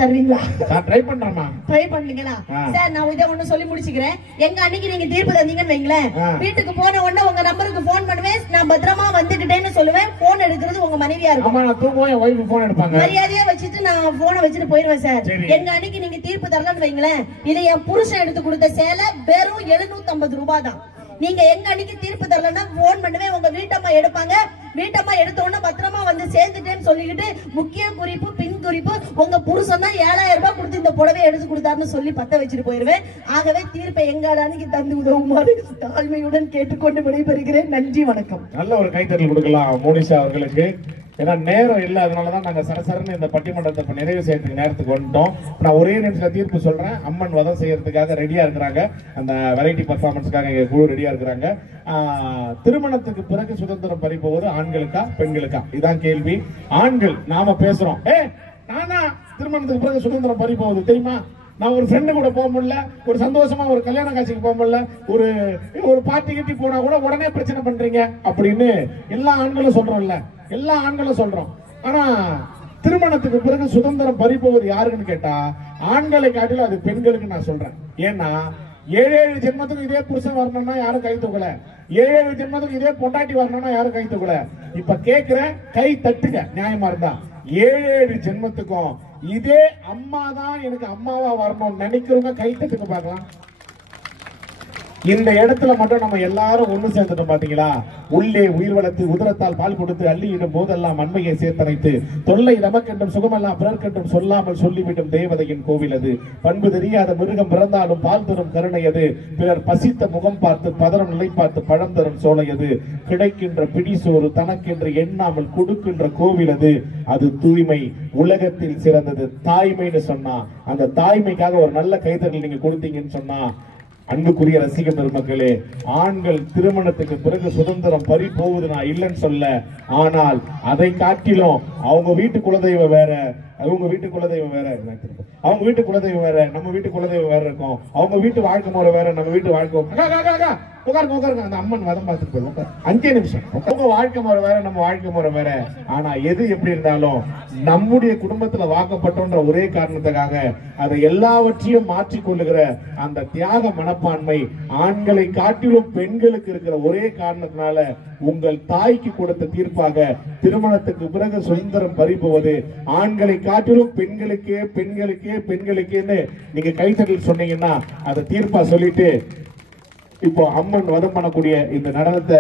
தருவீங்களா? நான் ட்ரை பண்றேமா. ட்ரை பண்ணீங்களா? சார் நான் இத ஒண்ணு சொல்லி முடிச்சுக்கிறேன். எங்க அன்னைக்கு நீங்க தீர்ப்பு தந்தீங்கன்னு வைங்களேன், வீட்டுக்கு போன உடனே உங்க நம்பருக்கு போன் பண்ணுவேன், நான் பத்திரமா வந்துகிட்டேன்னு சொல்லுவேன். போன் எடுக்கிறது உங்க மனைவியா இருக்கும். ஆமா நான் தூங்குவேன், என் வைஃப் போன் எடுப்பாங்க. மரியாதையா வச்சிட்டு நான் போனை வச்சிட்டு போயிடுவேன் சார். எங்க அன்னைக்கு நீங்க தீர்ப்பு தரலன்னு வைங்களேன், இது என் புருஷன் எடுத்து கொடுத்த சேலை வெறும் 750 ரூபாய் தான். நீங்க எங்க அன்னைக்கு தீர்ப்பு தரலன்னா போன் பண்ணுவேன், உங்க வீட்டம்மா எடுப்பாங்க. வீட்டம்மா எடுத்த உடனே பத்திரமா வந்து சேர்ந்துட்டேன்னு சொல்லிக்கிட்டு முக்கிய குறிப்பு பின் குறிப்பு உங்க புருஷன் தான் 7000 ரூபாய் கொடுத்து இந்த புடவை எடுத்து கொடுத்தாருன்னு சொல்லி பத்த வச்சுட்டு போயிருவேன். ஆகவே தீர்ப்பை எங்க அன்னைக்கு தந்து உதவுமாறு தாழ்மையுடன் கேட்டுக்கொண்டு விடைபெறுகிறேன். நன்றி வணக்கம். நல்ல ஒரு கைத்தட்டல் கொடுக்கலாம் மோனிஷா அவர்களுக்கு. ஏன்னா நேரம் இல்லை, அதனாலதான் நாங்க சரசரன்னு இந்த பட்டிமன்றத்தை நிறைவு செய்யறதுக்கு நேரத்துக்கு வந்துட்டோம். நான் ஒரே நிமிஷத்துல தீர்ப்பு சொல்றேன். அம்மன் வதம் செய்யறதுக்காக ரெடியா இருக்கிறாங்க, அந்த வெரைட்டி பர்ஃபார்மன்ஸ்க்காக எங்க குழு ரெடியா இருக்கிறாங்க. திருமணத்துக்கு பிறகு சுதந்திரம் பறிப்போவது ஆண்களுக்கா பெண்களுக்கா? இதான் கேள்வி. ஆண்கள் நாம பேசுறோம், நானா திருமணத்துக்கு பிறகு சுதந்திரம் பறிப்போவது தெரியுமா? நான் ஒரு ஃப்ரெண்டு கூட போக முடியல, ஒரு சந்தோஷமா ஒரு கல்யாண காட்சிக்கு போக முடியல, ஒரு பார்ட்டி கிட்டி போனா கூட உடனே பிரச்சனை பண்றீங்க அப்படின்னு எல்லா ஆண்களும் சொல்றோம்ல, எல்லா ஆண்களும் சொல்றோம். ஆனா திருமணத்துக்கு பிறகு சுதந்திரம் பறிப்போவது யாருன்னு கேட்டா ஆண்களை காட்டிலும் அது பெண்களுக்கு நான் சொல்றேன். ஏன்னா 7 ஜென்மத்துக்கு இதே புருஷன் வரணும்னா யாரும் கை தூக்கல, 7 ஜென்மத்துக்கு இதே பொண்டாட்டி வரணும்னா யாரும் கை தூக்கல. இப்ப கேக்குறேன், கை தட்டுங்க நியாயமா இருந்தா. 7 ஜென்மத்துக்கும் இதே அம்மா தான் எனக்கு அம்மாவா வரணும்னு நினைக்கிறவங்க கை தட்டுங்க பார்க்கலாம். இந்த இடத்துல மட்டும் நம்ம எல்லாரும் ஒண்ணு சேர்ந்துட்டோம் பாத்தீங்களா? உள்ளே உயிர் வளர்த்து உதரத்தால் பால் கொடுத்து அள்ளியிடும் போதெல்லாம் அண்மையை சேர்த்தனைத்து தொல்லை நமக்கென்றும் சுகமெல்லாம் பிறர்க்கென்றும் சொல்லாமல் சொல்லிவிடும் தேவதையின் கோவில் அது. பண்பு தெரியாத மிருகம் பிறந்தாலும் பால் தரும் கருணை அது. பிறர் பசித்த முகம் பார்த்து பதறம் நிலை பார்த்து பழம் தரும் சோலை அது. கிடைக்கின்ற பிடிசோறு தனக்கென்று எண்ணாமல் கொடுக்கின்ற கோவில் அது. அது தூய்மை, உலகத்தில் சிறந்தது தாய்மைன்னு சொன்னா, அந்த தாய்மைக்காக ஒரு நல்ல கைத்தறல் நீங்க கொடுத்தீங்கன்னு சொன்னா அன்புக்குரிய ரசிக பெருமக்களே, ஆண்கள் திருமணத்துக்கு பிறகு சுதந்திரம் பறி போகுது நான் இல்லைன்னு சொல்ல. ஆனால் அதை காட்டிலும் அவங்க வீட்டு குலதெய்வம் வேற, அவங்க வீட்டு குலதெய்வம் வேற, அவங்க வீட்டு குலதெய்வம் வேற, நம்ம வீட்டு குலதெய்வம் வேற இருக்கும். அவங்க வீட்டு வாழ்க்கை முறை வேற, நம்ம வீட்டு வாழ்க்கை உட்காருங்க. அந்த அம்மன் வதம் பார்த்துட்டு போயிடும் 5 நிமிஷம். அவங்க வாழ்க்கை முறை வேற, நம்ம வாழ்க்கை முறை வேற. ஆனா எது எப்படி இருந்தாலும் நம்முடைய குடும்பத்துல வாக்கப்பட்டோன்ற ஒரே காரணத்துக்காக அதை எல்லாவற்றையும் மாற்றிக்கொள்ளுகிற அந்த தியாக மனப்பான்மை ஆண்களை காட்டிலும் பெண்களுக்கு இருக்கிற ஒரே காரணத்தினால உங்கள் தாய்க்கு கொடுத்த தீர்ப்பாக திருமணத்துக்கு பிறகு சுதந்திரம் பறிப்புவது ஆண்களை காட்டிலும் பெண்களுக்கேன்னு நீங்க கைத்தட்டல் சொன்னீங்கன்னா அதை தீர்ப்பா சொல்லிட்டு இப்போ அம்மன் வதம் பண்ணக்கூடிய இந்த நடனத்தை